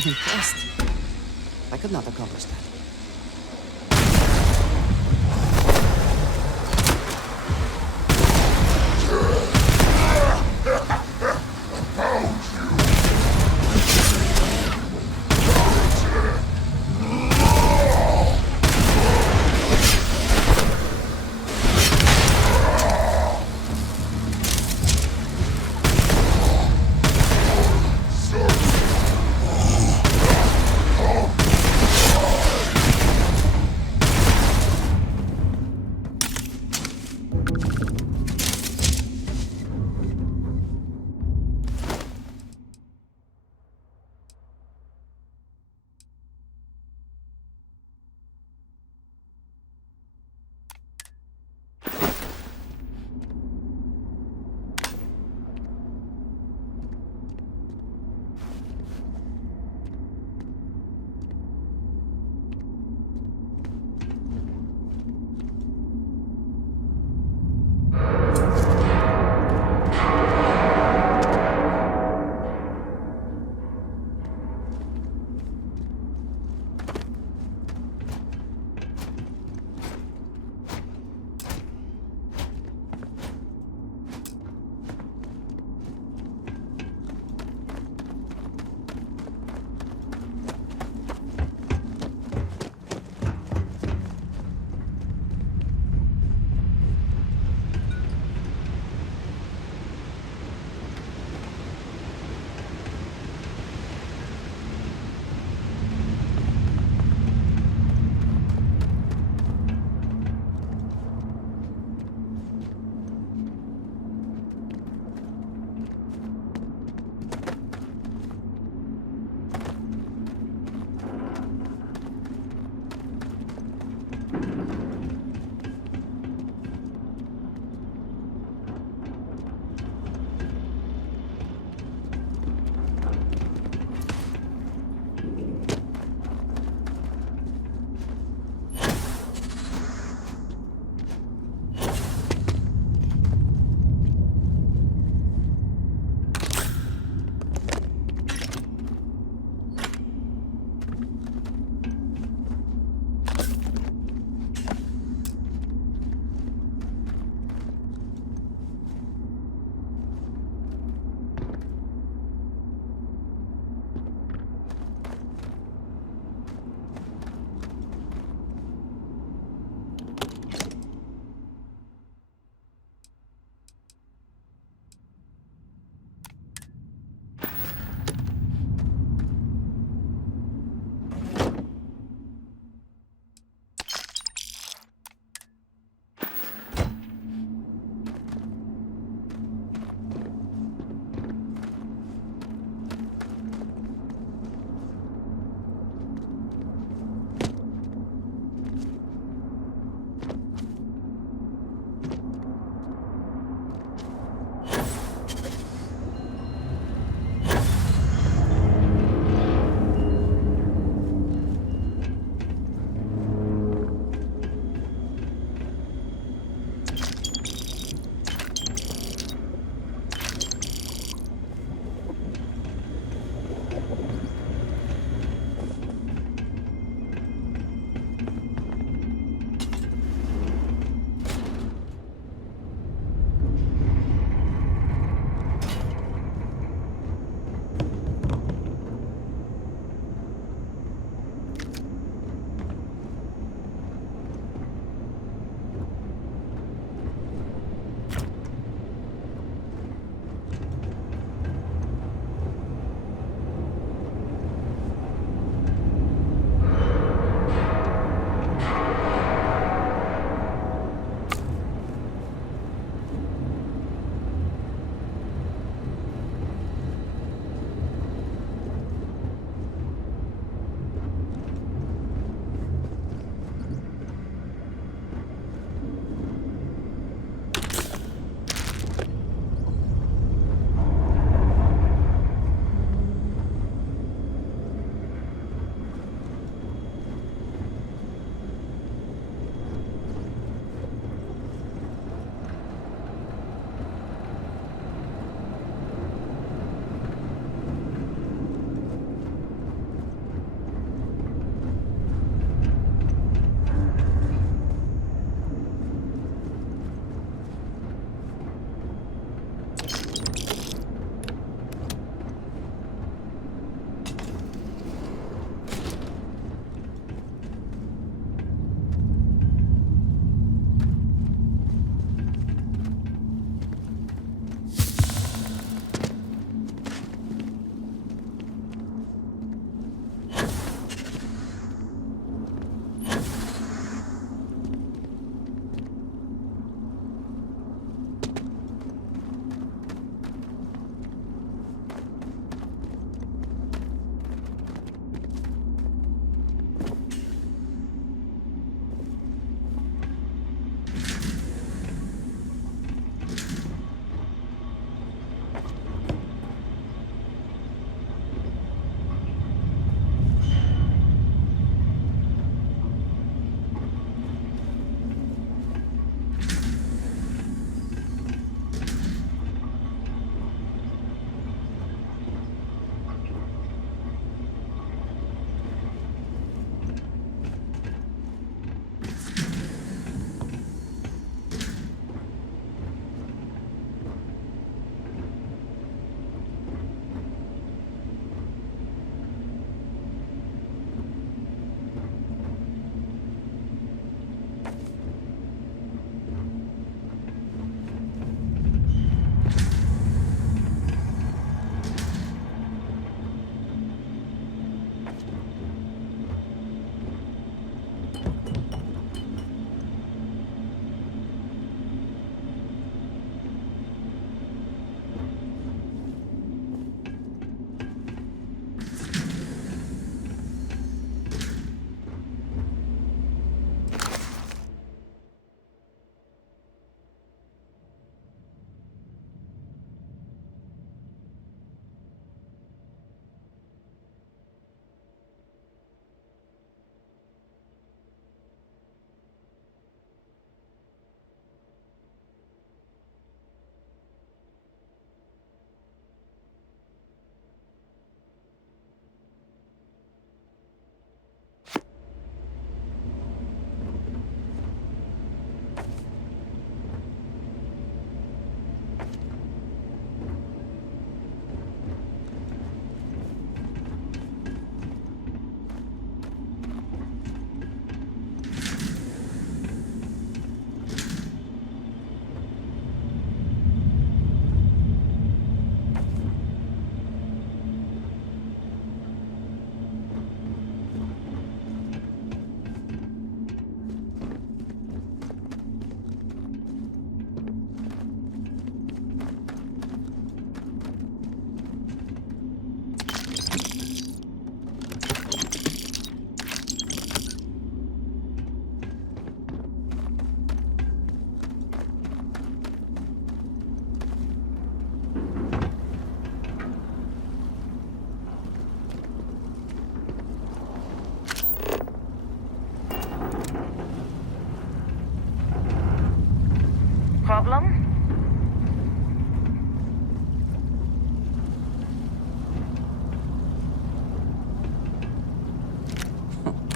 I'm impressed. I could not accomplish that.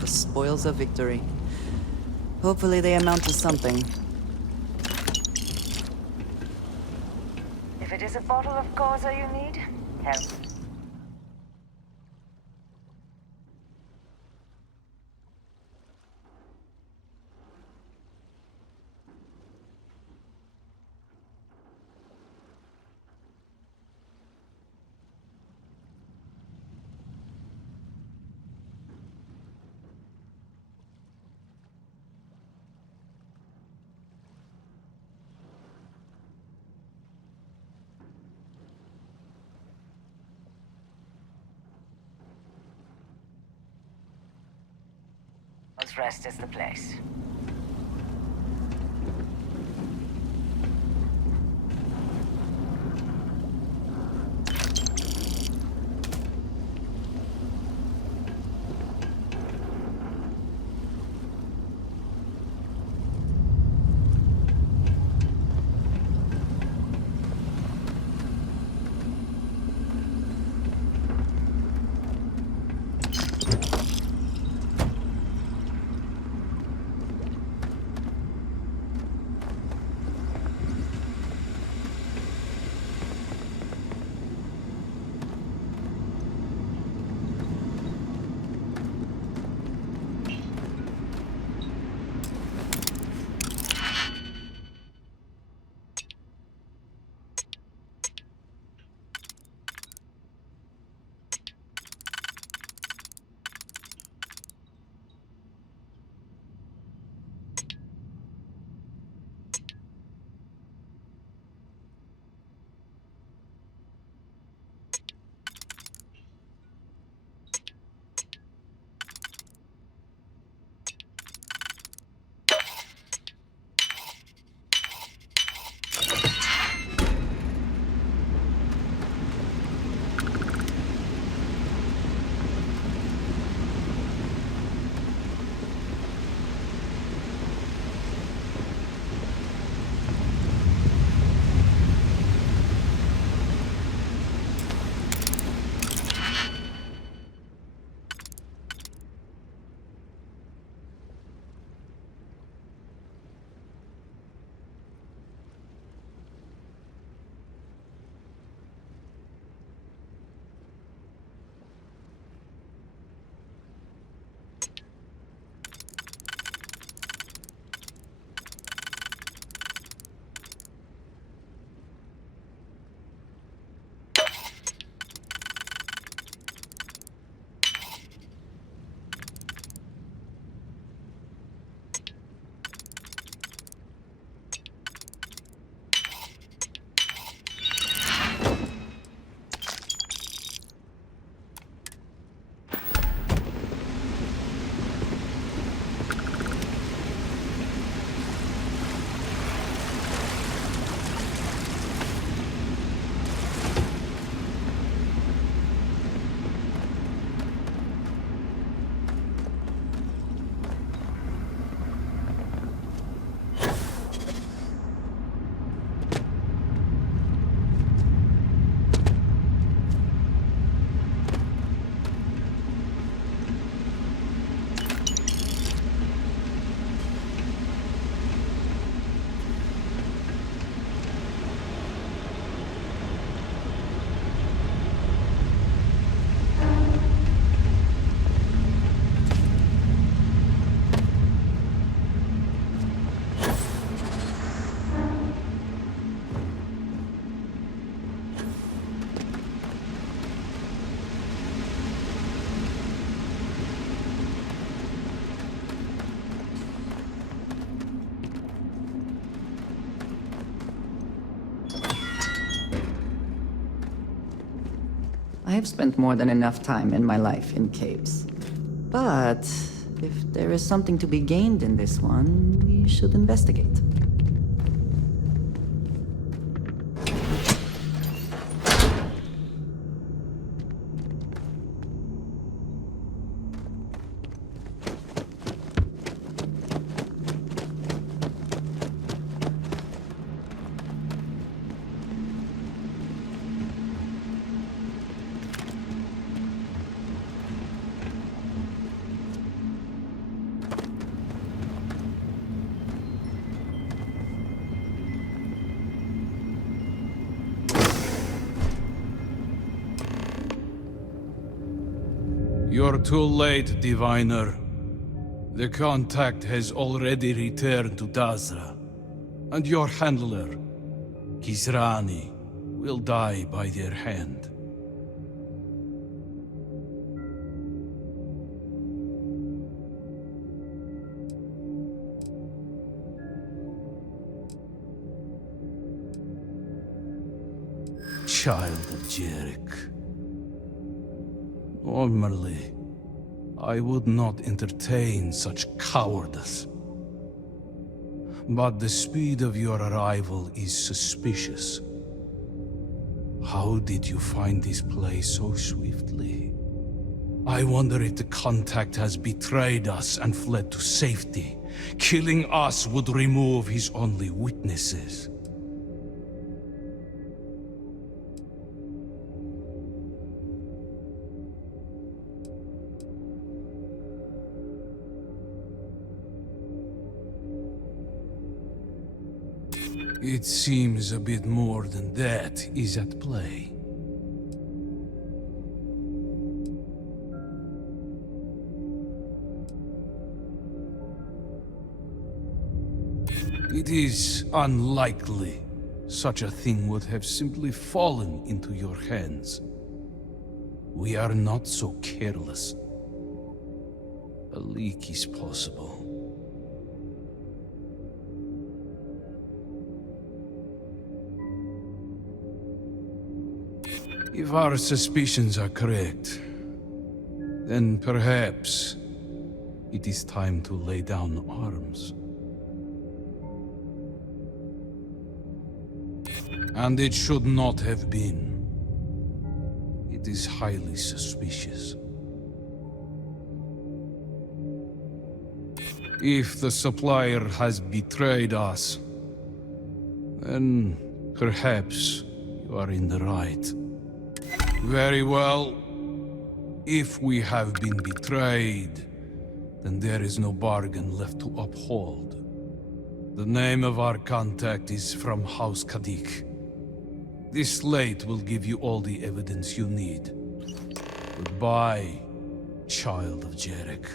The spoils of victory. Hopefully they amount to something. If it is a bottle of Causa you need, help. Rest is the place. I have spent more than enough time in my life in caves. But if there is something to be gained in this one, we should investigate. You're too late, diviner. The contact has already returned to Dazra, and your handler, Qisrani, will die by their hand. Child of Jarek. Normally, I would not entertain such cowardice. But the speed of your arrival is suspicious. How did you find this place so swiftly? I wonder if the contact has betrayed us and fled to safety. Killing us would remove his only witnesses. It seems a bit more than that is at play. It is unlikely such a thing would have simply fallen into your hands. We are not so careless. A leak is possible. If our suspicions are correct, then perhaps it is time to lay down arms. And it should not have been. It is highly suspicious. If the supplier has betrayed us, then perhaps you are in the right. Very well. If we have been betrayed, then there is no bargain left to uphold. The name of our contact is from House Dul'kehf. This slate will give you all the evidence you need. Goodbye, child of Jarek.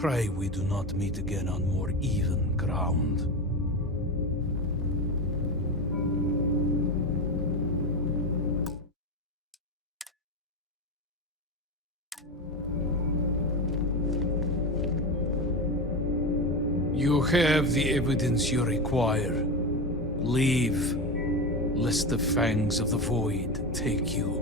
Pray we do not meet again on more even ground. You have the evidence you require. Leave, lest the fangs of the void take you.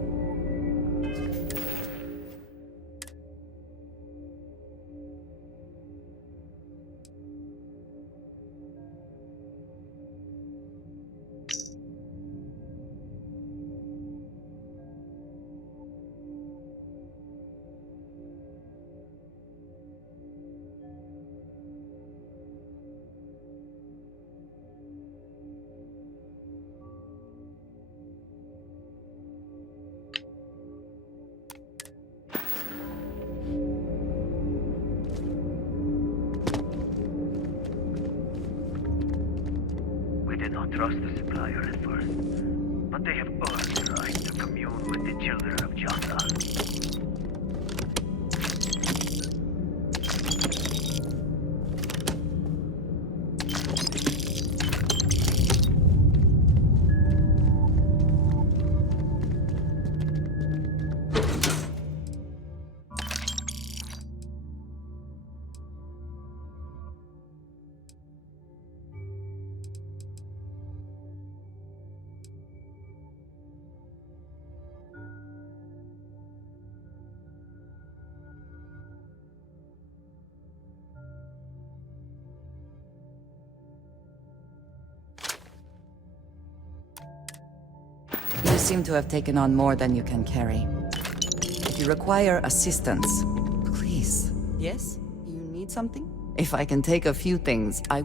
We did not trust the supplier at first, but they have earned the right to commune with the children of Jandar. You seem to have taken on more than you can carry. If you require assistance, please. Yes? You need something? If I can take a few things, I...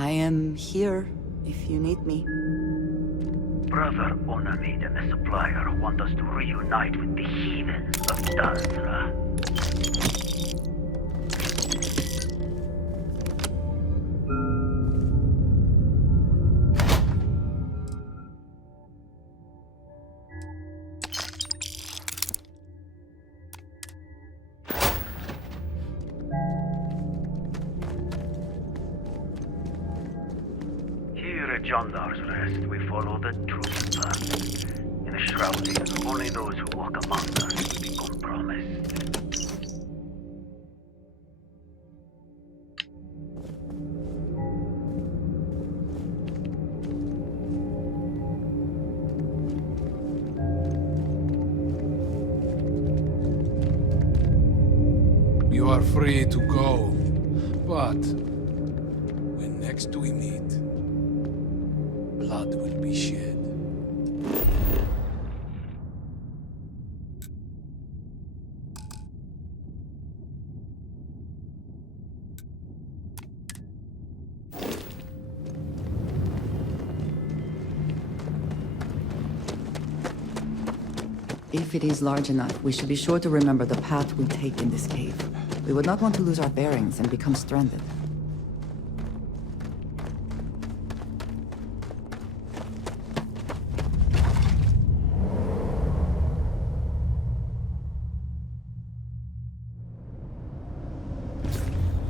I am here if you need me. Brother Onamide and the supplier want us to reunite with the heathens of Dazra. Here at Jandar's Rest, we follow the truth path. In the shrouding, only those who walk among us become promised. You are free to go, but when next we meet, blood will be shed. If it is large enough, we should be sure to remember the path we take in this cave. We would not want to lose our bearings and become stranded.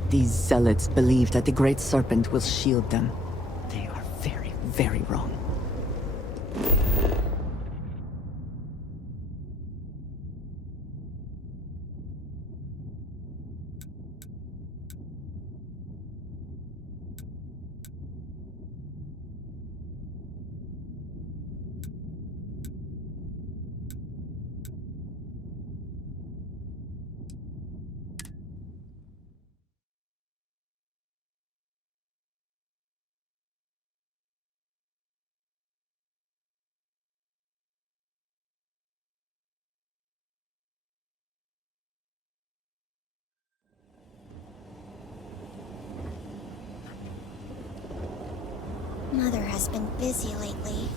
These zealots believe that the Great Serpent will shield them. They are very, very wrong. Mother has been busy lately.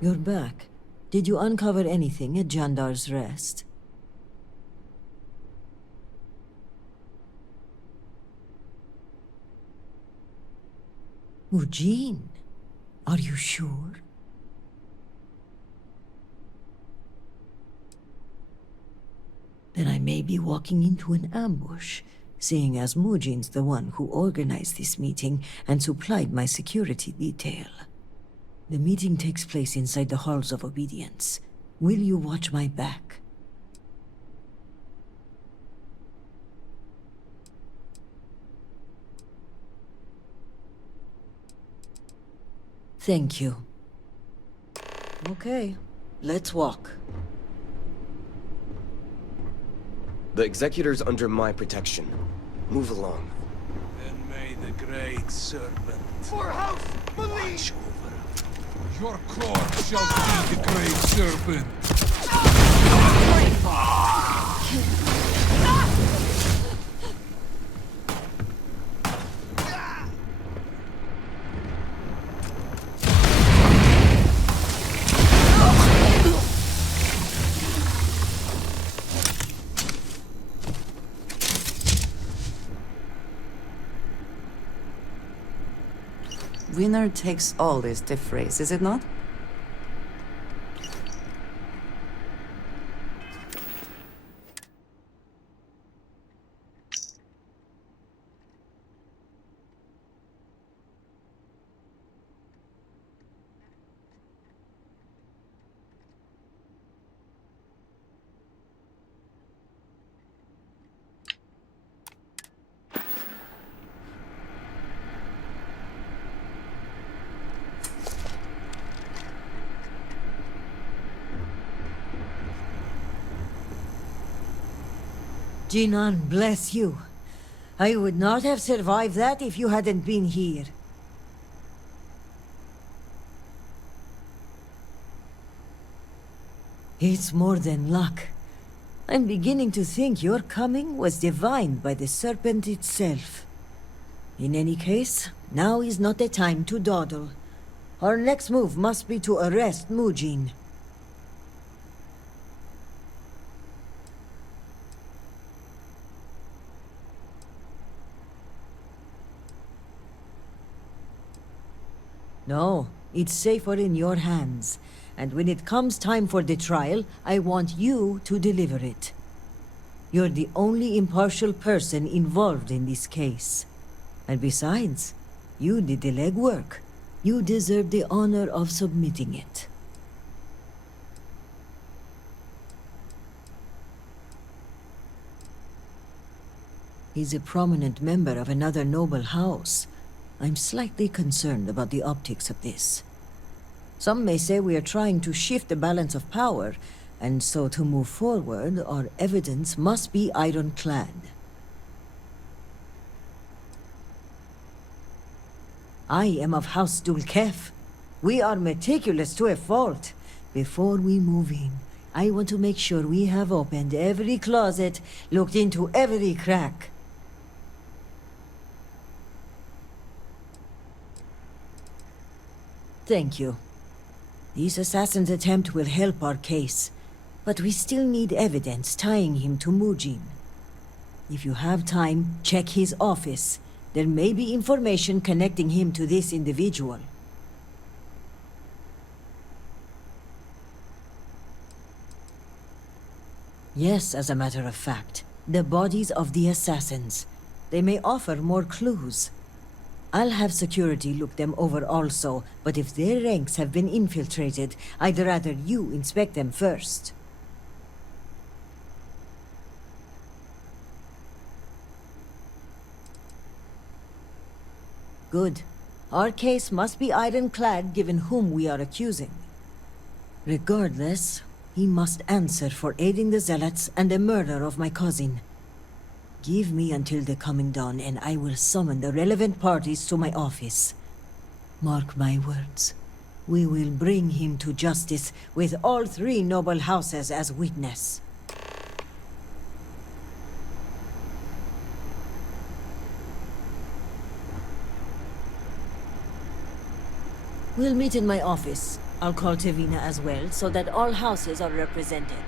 You're back. Did you uncover anything at Jandar's Rest? Mujeen, are you sure? Then I may be walking into an ambush, seeing as Mujeen's the one who organized this meeting and supplied my security detail. The meeting takes place inside the Halls of Obedience. Will you watch my back? Thank you. Okay, let's walk. The Executor's under my protection. Move along. Then may the Great Serpent For House watch over. Your corpse shall be the Great Serpent. Winner takes all this stiff race, is it not? Jinan, bless you. I would not have survived that if you hadn't been here. It's more than luck. I'm beginning to think your coming was divined by the serpent itself. In any case, now is not the time to dawdle. Our next move must be to arrest Mujeen. No, it's safer in your hands. And when it comes time for the trial, I want you to deliver it. You're the only impartial person involved in this case. And besides, you did the legwork. You deserve the honor of submitting it. He's a prominent member of another noble house. I'm slightly concerned about the optics of this. Some may say we are trying to shift the balance of power, and so to move forward, our evidence must be ironclad. I am of House Dul'kehf. We are meticulous to a fault. Before we move in, I want to make sure we have opened every closet, looked into every crack. Thank you. This assassin's attempt will help our case, but we still need evidence tying him to Mujeen. If you have time, check his office. There may be information connecting him to this individual. Yes, as a matter of fact. The bodies of the assassins. They may offer more clues. I'll have security look them over also, but if their ranks have been infiltrated, I'd rather you inspect them first. Good. Our case must be ironclad given whom we are accusing. Regardless, he must answer for aiding the Zealots and the murder of my cousin. Give me until the coming dawn, and I will summon the relevant parties to my office. Mark my words. We will bring him to justice with all three noble houses as witness. We'll meet in my office. I'll call Tevina as well, so that all houses are represented.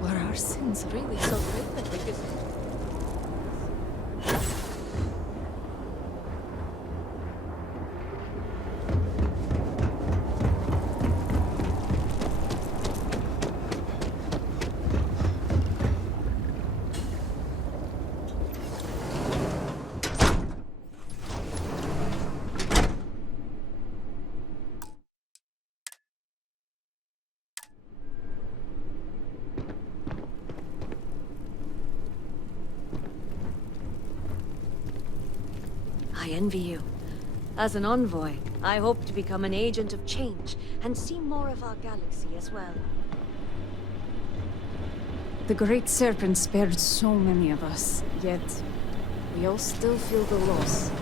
Were our sins really so great that we could... I envy you. As an envoy, I hope to become an agent of change and see more of our galaxy as well. The Great Serpent spared so many of us, yet we all still feel the loss.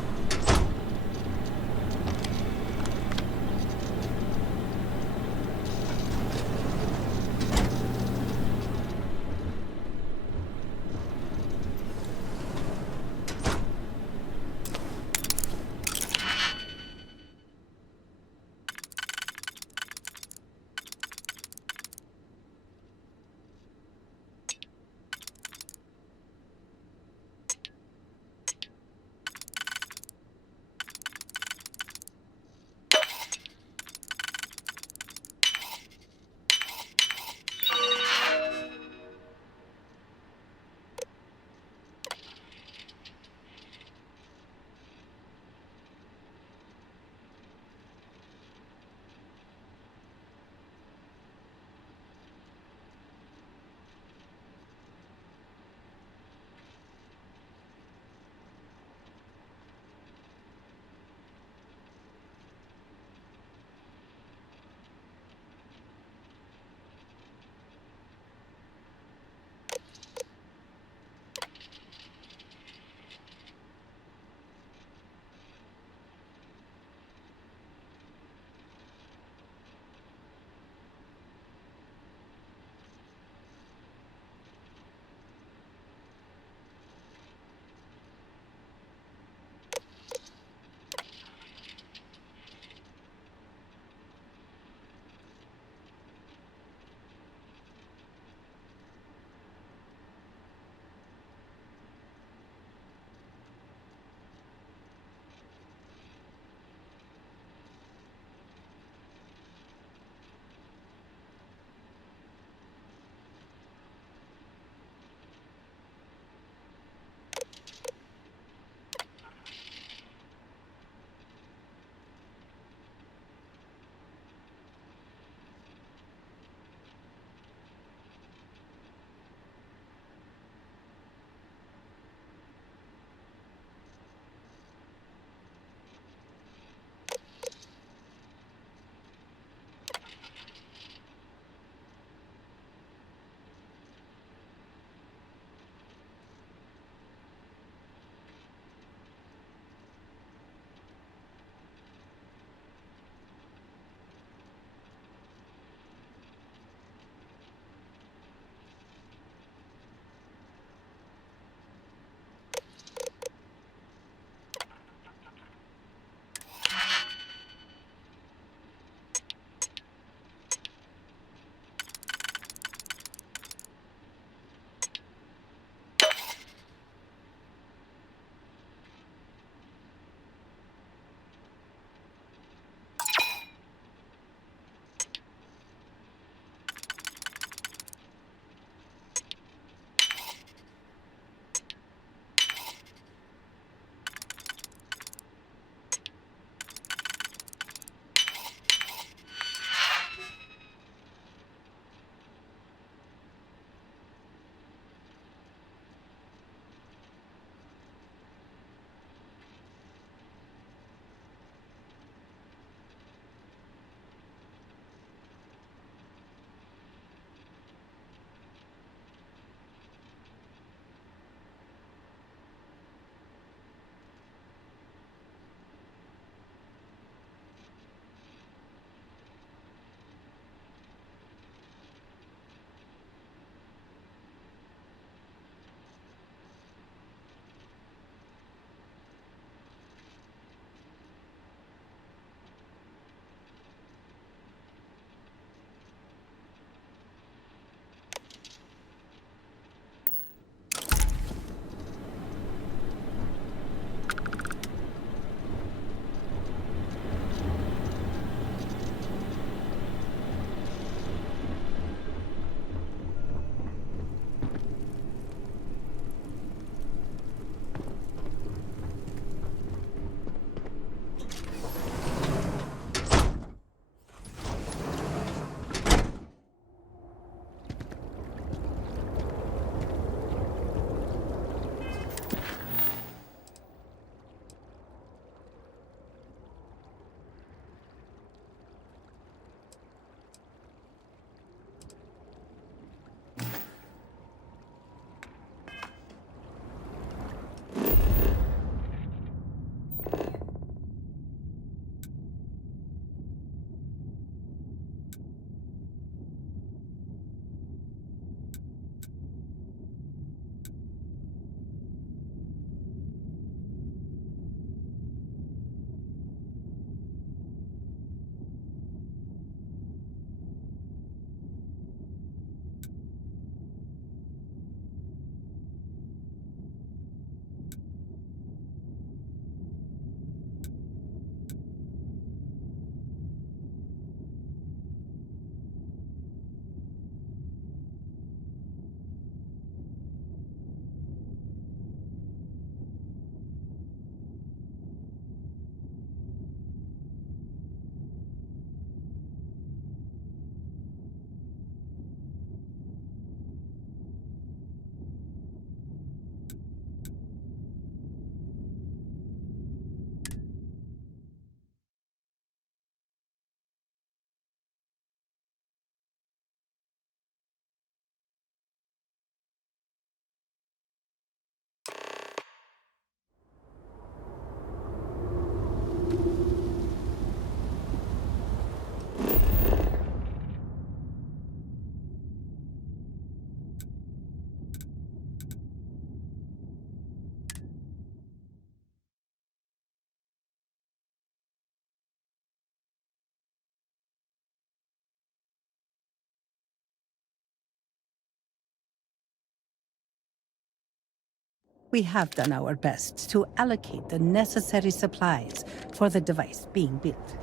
We have done our best to allocate the necessary supplies for the device being built.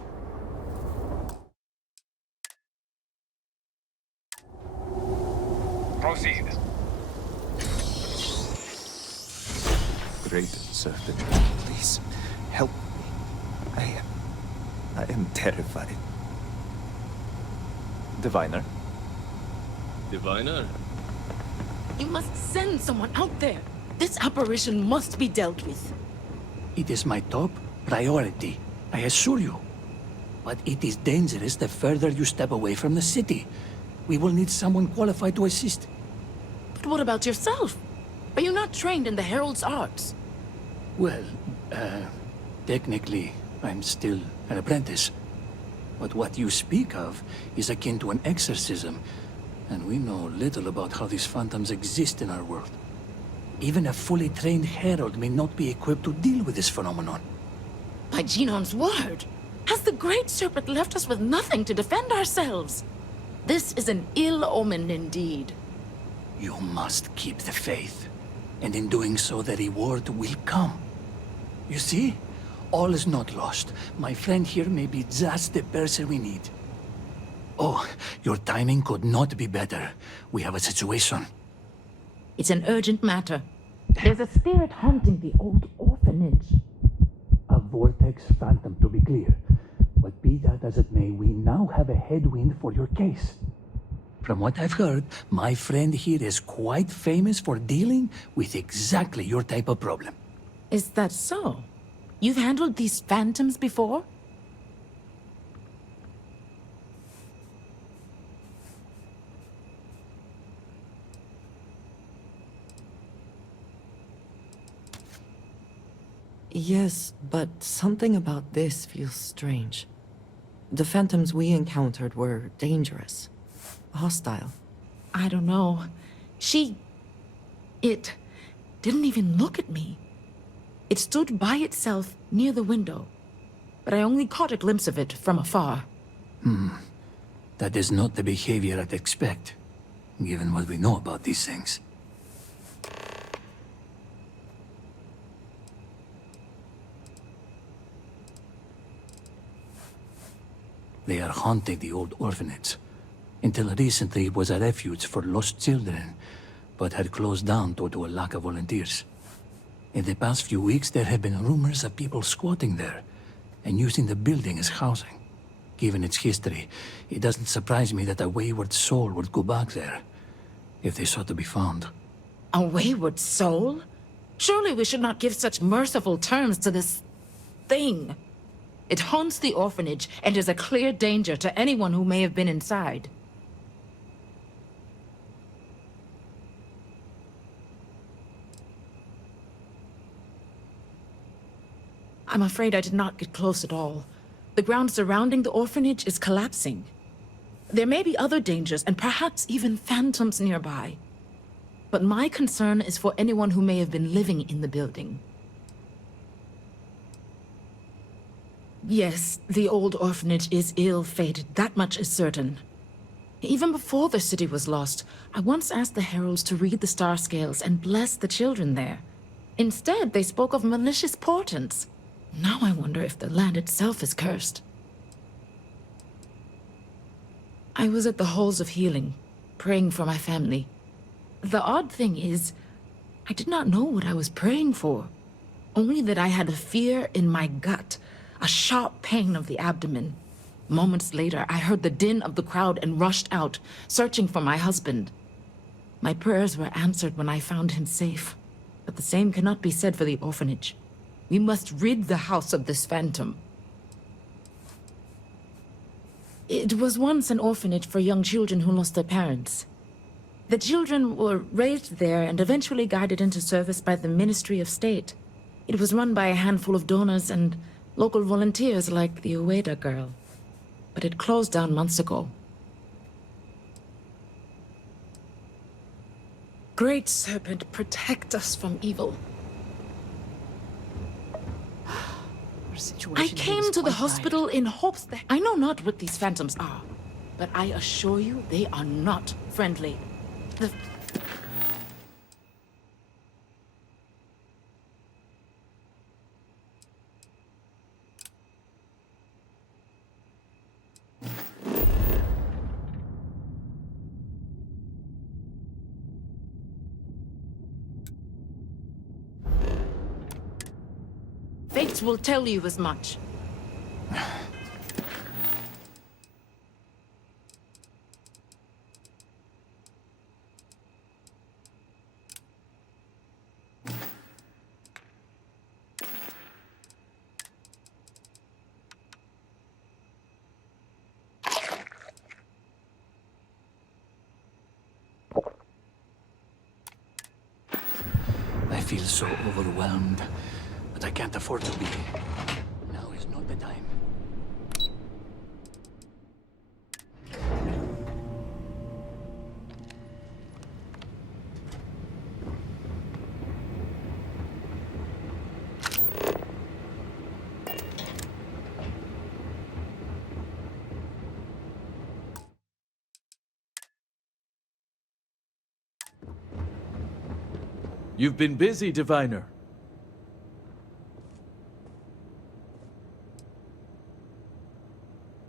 Proceed. Great Serpent, please help me. I am terrified. Diviner? Diviner? You must send someone out there. This apparition must be dealt with. It is my top priority, I assure you. But it is dangerous the further you step away from the city. We will need someone qualified to assist. But what about yourself? Are you not trained in the Herald's arts? Well, technically, I'm still an apprentice. But what you speak of is akin to an exorcism, and we know little about how these phantoms exist in our world. Even a fully trained herald may not be equipped to deal with this phenomenon. By Genon's word! Has the Great Serpent left us with nothing to defend ourselves? This is an ill omen indeed. You must keep the faith, and in doing so the reward will come. You see? All is not lost. My friend here may be just the person we need. Oh, your timing could not be better. We have a situation. It's an urgent matter. There's a spirit haunting the old orphanage. A vortex phantom, to be clear. But be that as it may, we now have a headwind for your case. From what I've heard, my friend here is quite famous for dealing with exactly your type of problem. Is that so? You've handled these phantoms before? Yes, but something about this feels strange. The phantoms we encountered were dangerous, hostile. I don't know. It didn't even look at me. It stood by itself near the window, but I only caught a glimpse of it from afar. That is not the behavior I'd expect, given what we know about these things. They are haunting the old orphanage. Until recently, it was a refuge for lost children, but had closed down due to a lack of volunteers. In the past few weeks, there have been rumors of people squatting there and using the building as housing. Given its history, it doesn't surprise me that a wayward soul would go back there, if they sought to be found. A wayward soul? Surely we should not give such merciful terms to this thing. It haunts the orphanage and is a clear danger to anyone who may have been inside. I'm afraid I did not get close at all. The ground surrounding the orphanage is collapsing. There may be other dangers and perhaps even phantoms nearby. But my concern is for anyone who may have been living in the building. Yes, the old orphanage is ill-fated, that much is certain. Even before the city was lost, I once asked the heralds to read the star scales and bless the children there. Instead, they spoke of malicious portents. Now I wonder if the land itself is cursed. I was at the Halls of Healing, praying for my family. The odd thing is, I did not know what I was praying for. Only that I had a fear in my gut, a sharp pain of the abdomen. Moments later, I heard the din of the crowd and rushed out, searching for my husband. My prayers were answered when I found him safe, but the same cannot be said for the orphanage. We must rid the house of this phantom. It was once an orphanage for young children who lost their parents. The children were raised there and eventually guided into service by the Ministry of State. It was run by a handful of donors and local volunteers like the Ueda girl. But it closed down months ago. Great Serpent, protect us from evil. I came to the hospital in hopes that... I know not what these phantoms are, but I assure you they are not friendly. Shipments will tell you as much. I feel so overwhelmed, but I can't afford to be. Now is not the time. You've been busy, Diviner.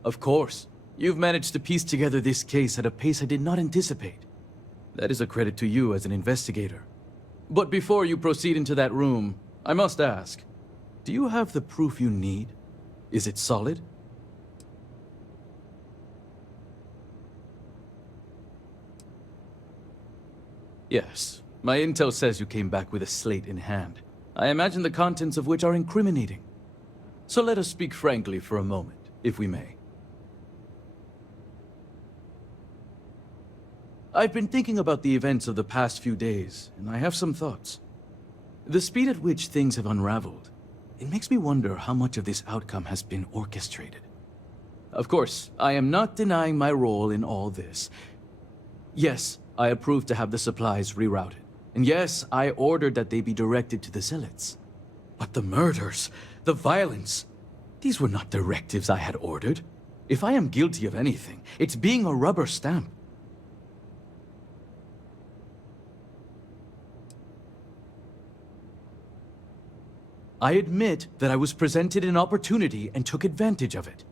Of course. You've managed to piece together this case at a pace I did not anticipate. That is a credit to you as an investigator. But before you proceed into that room, I must ask, do you have the proof you need? Is it solid? Yes. My intel says you came back with a slate in hand. I imagine the contents of which are incriminating. So let us speak frankly for a moment, if we may. I've been thinking about the events of the past few days, and I have some thoughts. The speed at which things have unraveled, it makes me wonder how much of this outcome has been orchestrated. Of course, I am not denying my role in all this. Yes, I approved to have the supplies rerouted. And yes, I ordered that they be directed to the Zealots. But the murders, the violence, these were not directives I had ordered. If I am guilty of anything, it's being a rubber stamp. I admit that I was presented an opportunity and took advantage of it.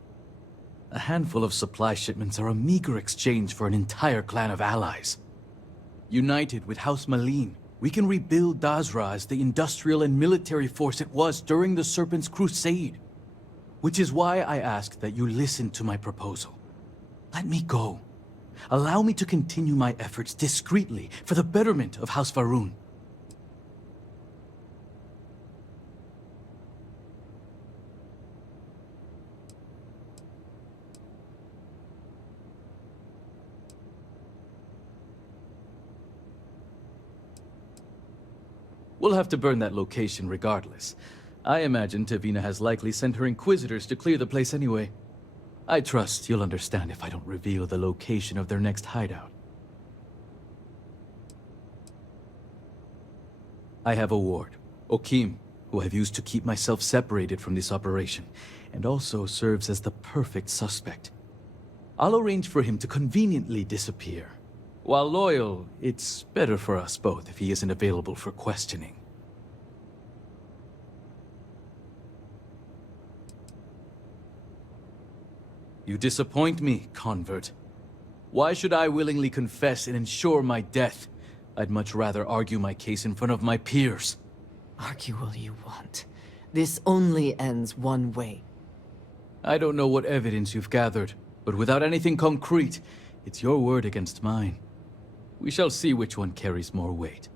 A handful of supply shipments are a meager exchange for an entire clan of allies. United with House Malin, we can rebuild Dazra as the industrial and military force it was during the Serpent's Crusade. Which is why I ask that you listen to my proposal. Let me go. Allow me to continue my efforts discreetly for the betterment of House Va'ruun. We'll have to burn that location regardless. I imagine Tevina has likely sent her inquisitors to clear the place anyway. I trust you'll understand if I don't reveal the location of their next hideout. I have a ward, Okim, who I've used to keep myself separated from this operation, and also serves as the perfect suspect. I'll arrange for him to conveniently disappear. While loyal, it's better for us both if he isn't available for questioning. You disappoint me, convert. Why should I willingly confess and ensure my death? I'd much rather argue my case in front of my peers. Argue all you want. This only ends one way. I don't know what evidence you've gathered, but without anything concrete, it's your word against mine. We shall see which one carries more weight.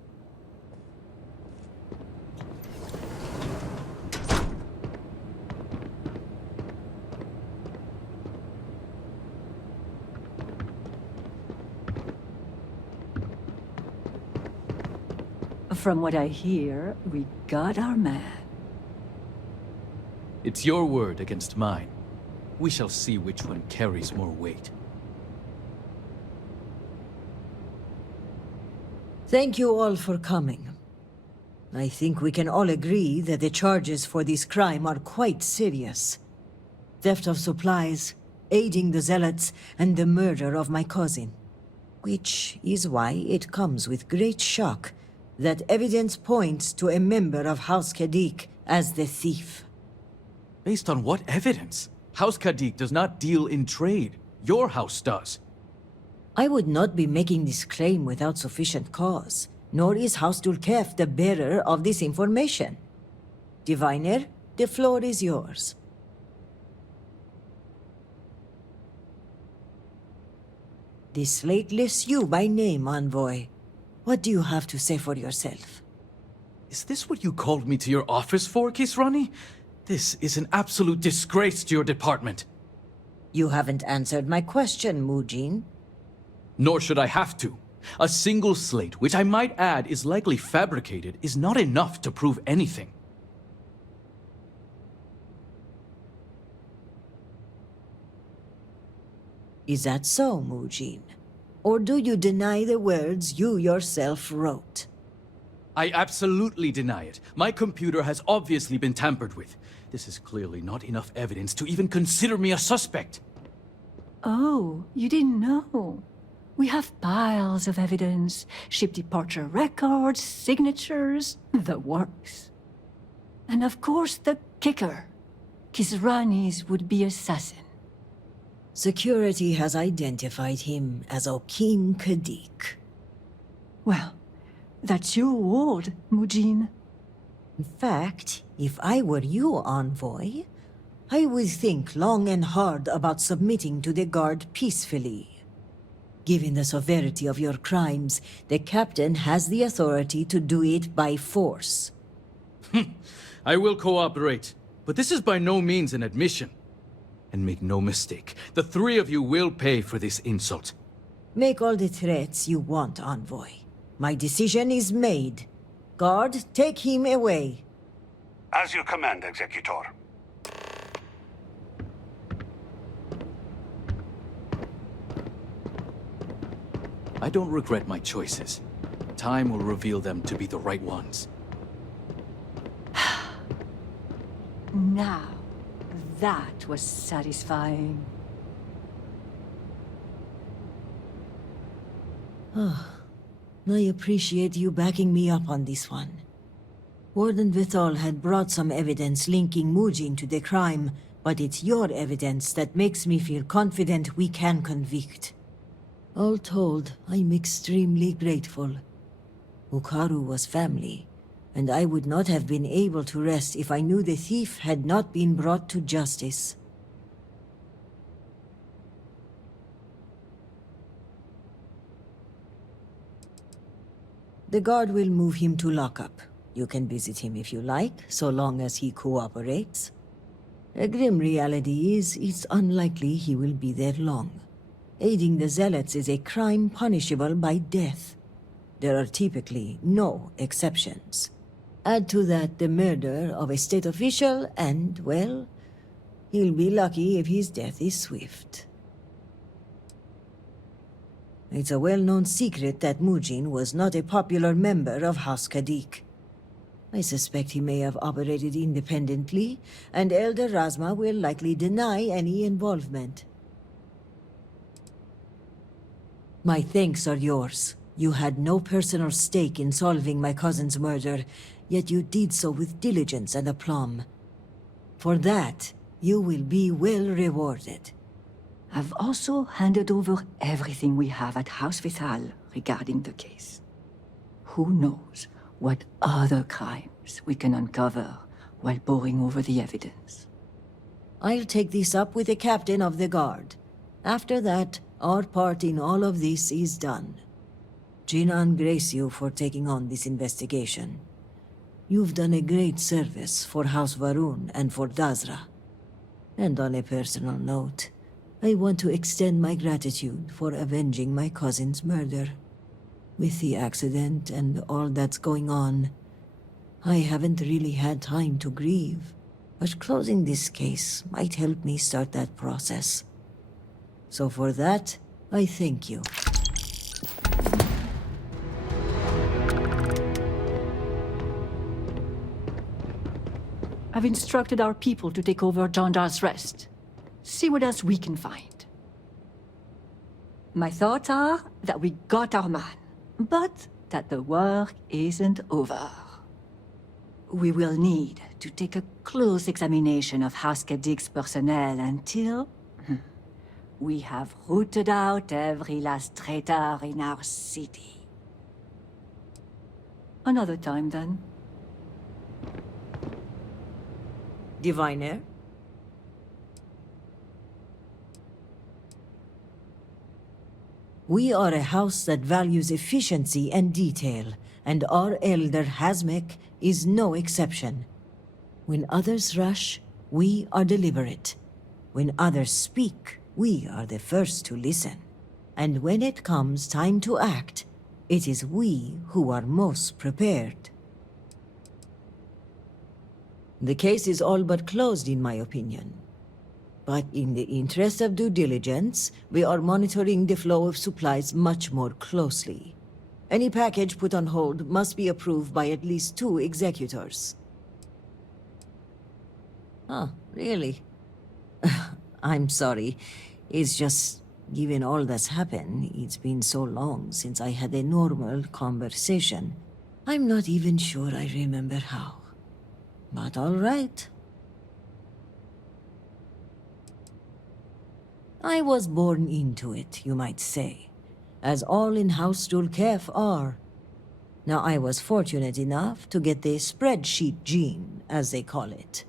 From what I hear, we got our man. It's your word against mine. We shall see which one carries more weight. Thank you all for coming. I think we can all agree that the charges for this crime are quite serious. Theft of supplies, aiding the Zealots, and the murder of my cousin. Which is why it comes with great shock that evidence points to a member of House Kadik as the thief. Based on what evidence? House Kadik does not deal in trade. Your house does. I would not be making this claim without sufficient cause, nor is House Dul'kehf the bearer of this information. Diviner, The floor is yours. This slate lists you by name, Envoy. What do you have to say for yourself? Is this what you called me to your office for, Qisrani? This is an absolute disgrace to your department. You haven't answered my question, Mujeen. Nor should I have to. A single slate, which I might add is likely fabricated, is not enough to prove anything. Is that so, Mujeen? Or do you deny the words you yourself wrote? I absolutely deny it. My computer has obviously been tampered with. This is clearly not enough evidence to even consider me a suspect. Oh, you didn't know. We have piles of evidence, ship departure records, signatures, the works. And of course the kicker, Qisrani's would-be assassin. Security has identified him as Okim Kadik. Well, that's your ward, Mujeen. In fact, if I were you, Envoy, I would think long and hard about submitting to the Guard peacefully. Given the severity of your crimes, the Captain has the authority to do it by force. I will cooperate, but this is by no means an admission. And make no mistake, the three of you will pay for this insult. Make all the threats you want, Envoy. My decision is made. Guard, take him away. As you command, Executor. I don't regret my choices. Time will reveal them to be the right ones. Now, that was satisfying. I appreciate you backing me up on this one. Warden Vithal had brought some evidence linking Mujeen to the crime, but it's your evidence that makes me feel confident we can convict. All told, I'm extremely grateful. Ukaru was family, and I would not have been able to rest if I knew the thief had not been brought to justice. The guard will move him to lockup. You can visit him if you like, so long as he cooperates. A grim reality is, it's unlikely he will be there long. Aiding the Zealots is a crime punishable by death. There are typically no exceptions. Add to that the murder of a state official and, well, he'll be lucky if his death is swift. It's a well-known secret that Mujeen was not a popular member of House Kadik. I suspect he may have operated independently, and Elder Razma will likely deny any involvement. My thanks are yours. You had no personal stake in solving my cousin's murder, yet you did so with diligence and aplomb. For that, you will be well rewarded. I've also handed over everything we have at House Vithal regarding the case. Who knows what other crimes we can uncover while poring over the evidence. I'll take this up with the captain of the guard. After that, our part in all of this is done. Jinan grace you for taking on this investigation. You've done a great service for House Va'ruun and for Dazra. And on a personal note, I want to extend my gratitude for avenging my cousin's murder. With the accident and all that's going on, I haven't really had time to grieve, but closing this case might help me start that process. So for that, I thank you. I've instructed our people to take over Jandar's rest. See what else we can find. My thoughts are that we got our man, but that the work isn't over. We will need to take a close examination of House Kadik's personnel until we have rooted out every last traitor in our city. Another time, then. Diviner? We are a house that values efficiency and detail, and our elder Hazmek is no exception. When others rush, we are deliberate. When others speak, we are the first to listen. And when it comes time to act, it is we who are most prepared. The case is all but closed, in my opinion. But in the interest of due diligence, we are monitoring the flow of supplies much more closely. Any package put on hold must be approved by at least 2 executors. Oh, really? I'm sorry. It's just, given all that's happened, it's been so long since I had a normal conversation. I'm not even sure I remember how. But all right. I was born into it, you might say, as all in House Dul'kehf are. Now, I was fortunate enough to get the spreadsheet gene, as they call it.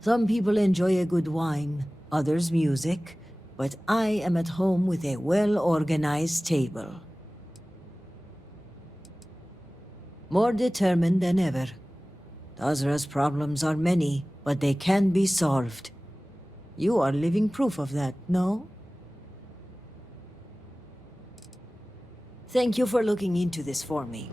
Some people enjoy a good wine, others music, but I am at home with a well-organized table. More determined than ever. Dazra's problems are many, but they can be solved. You are living proof of that, no? Thank you for looking into this for me.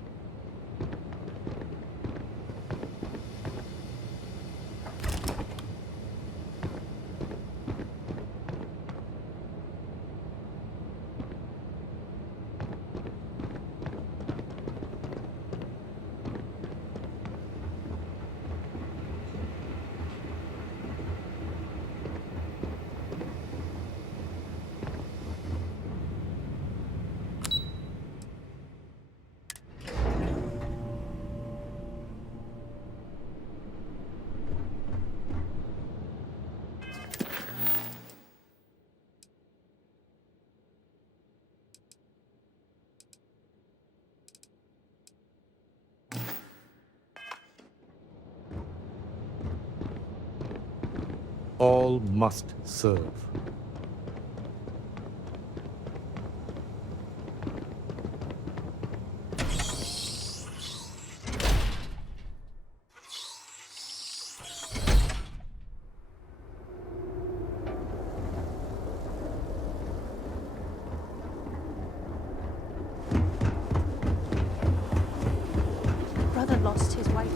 All must serve. Brother lost his wife.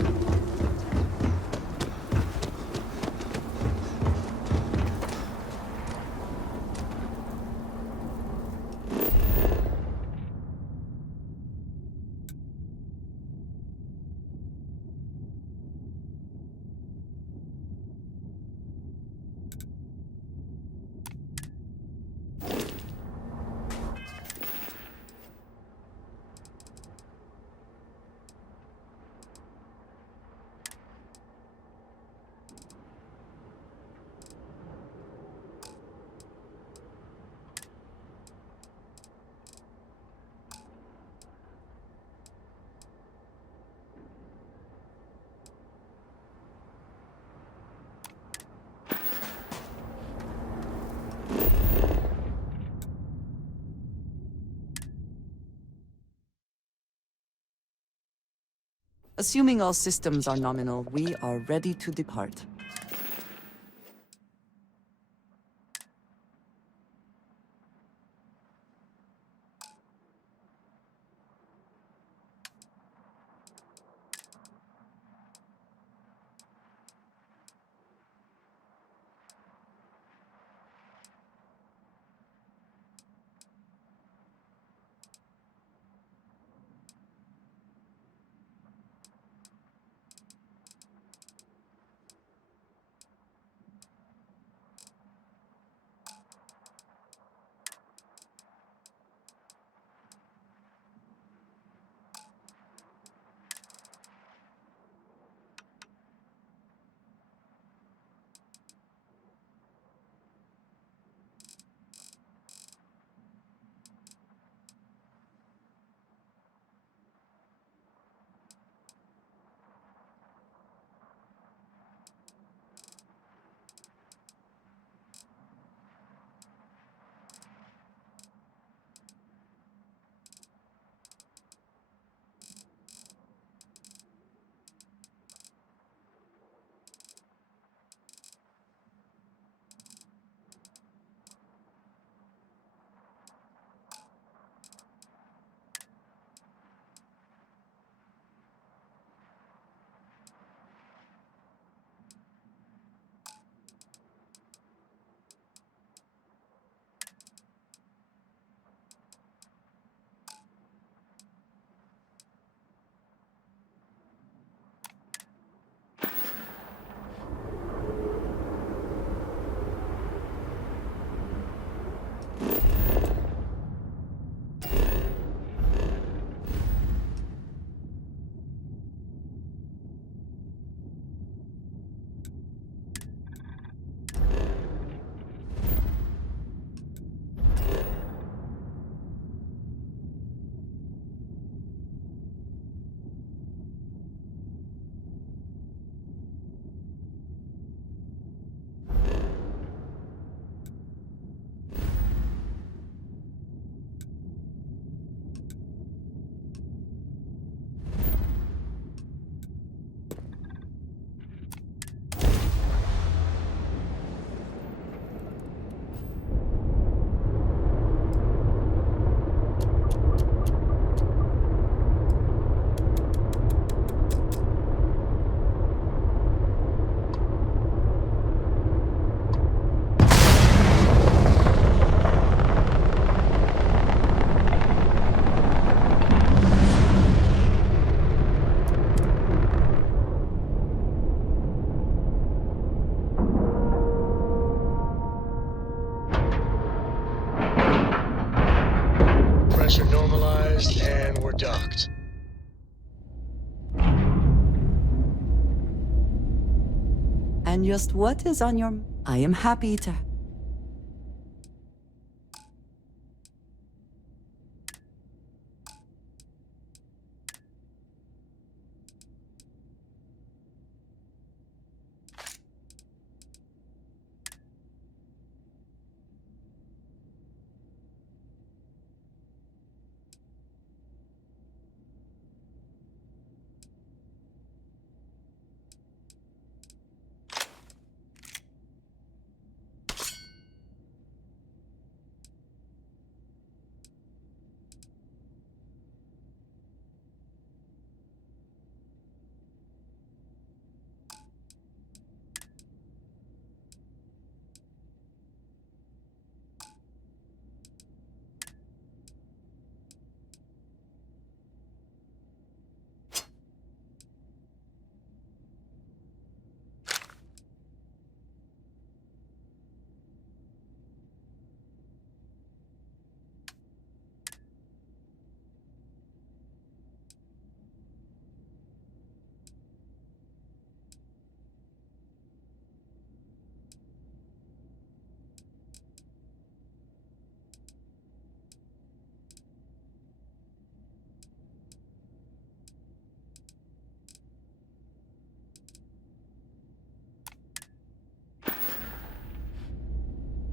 Assuming all systems are nominal, we are ready to depart. pressure normalized, and we're docked. And just what is on your... I am happy to...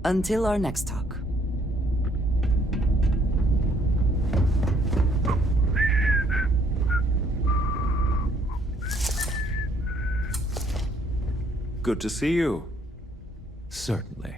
Until our next talk. Good to see you. Certainly.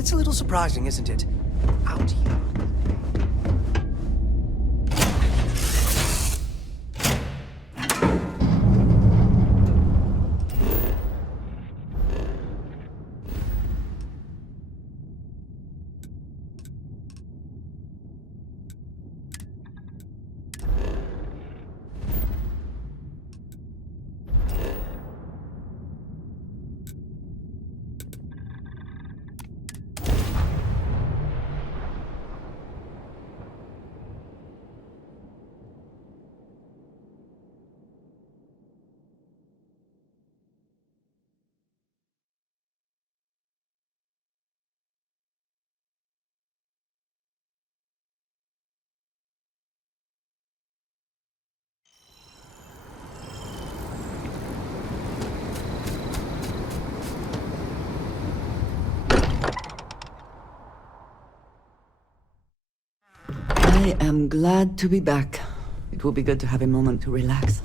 It's a little surprising, isn't it? Out here. I am glad to be back. It will be good to have a moment to relax.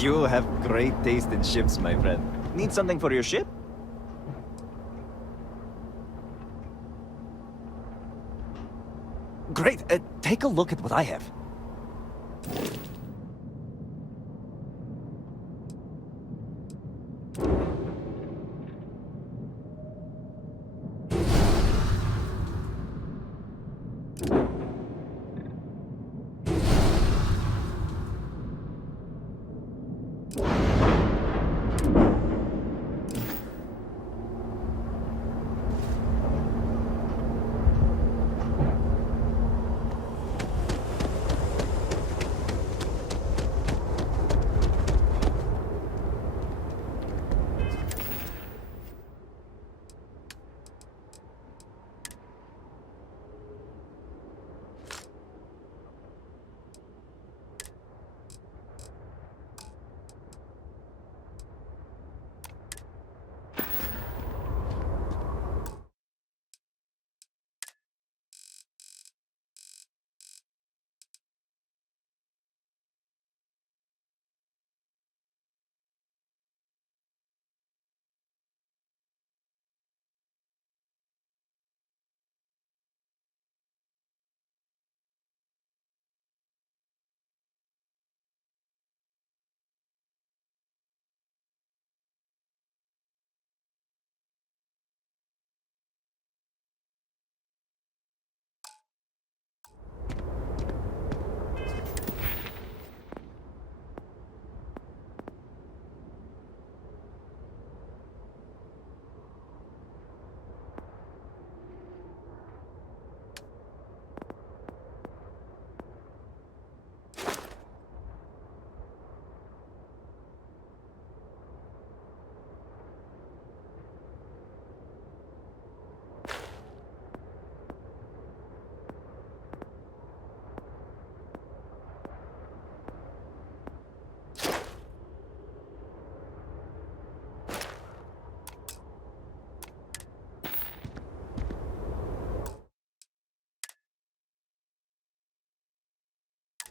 You have great taste in ships, my friend. Need something for your ship? Great, take a look at what I have.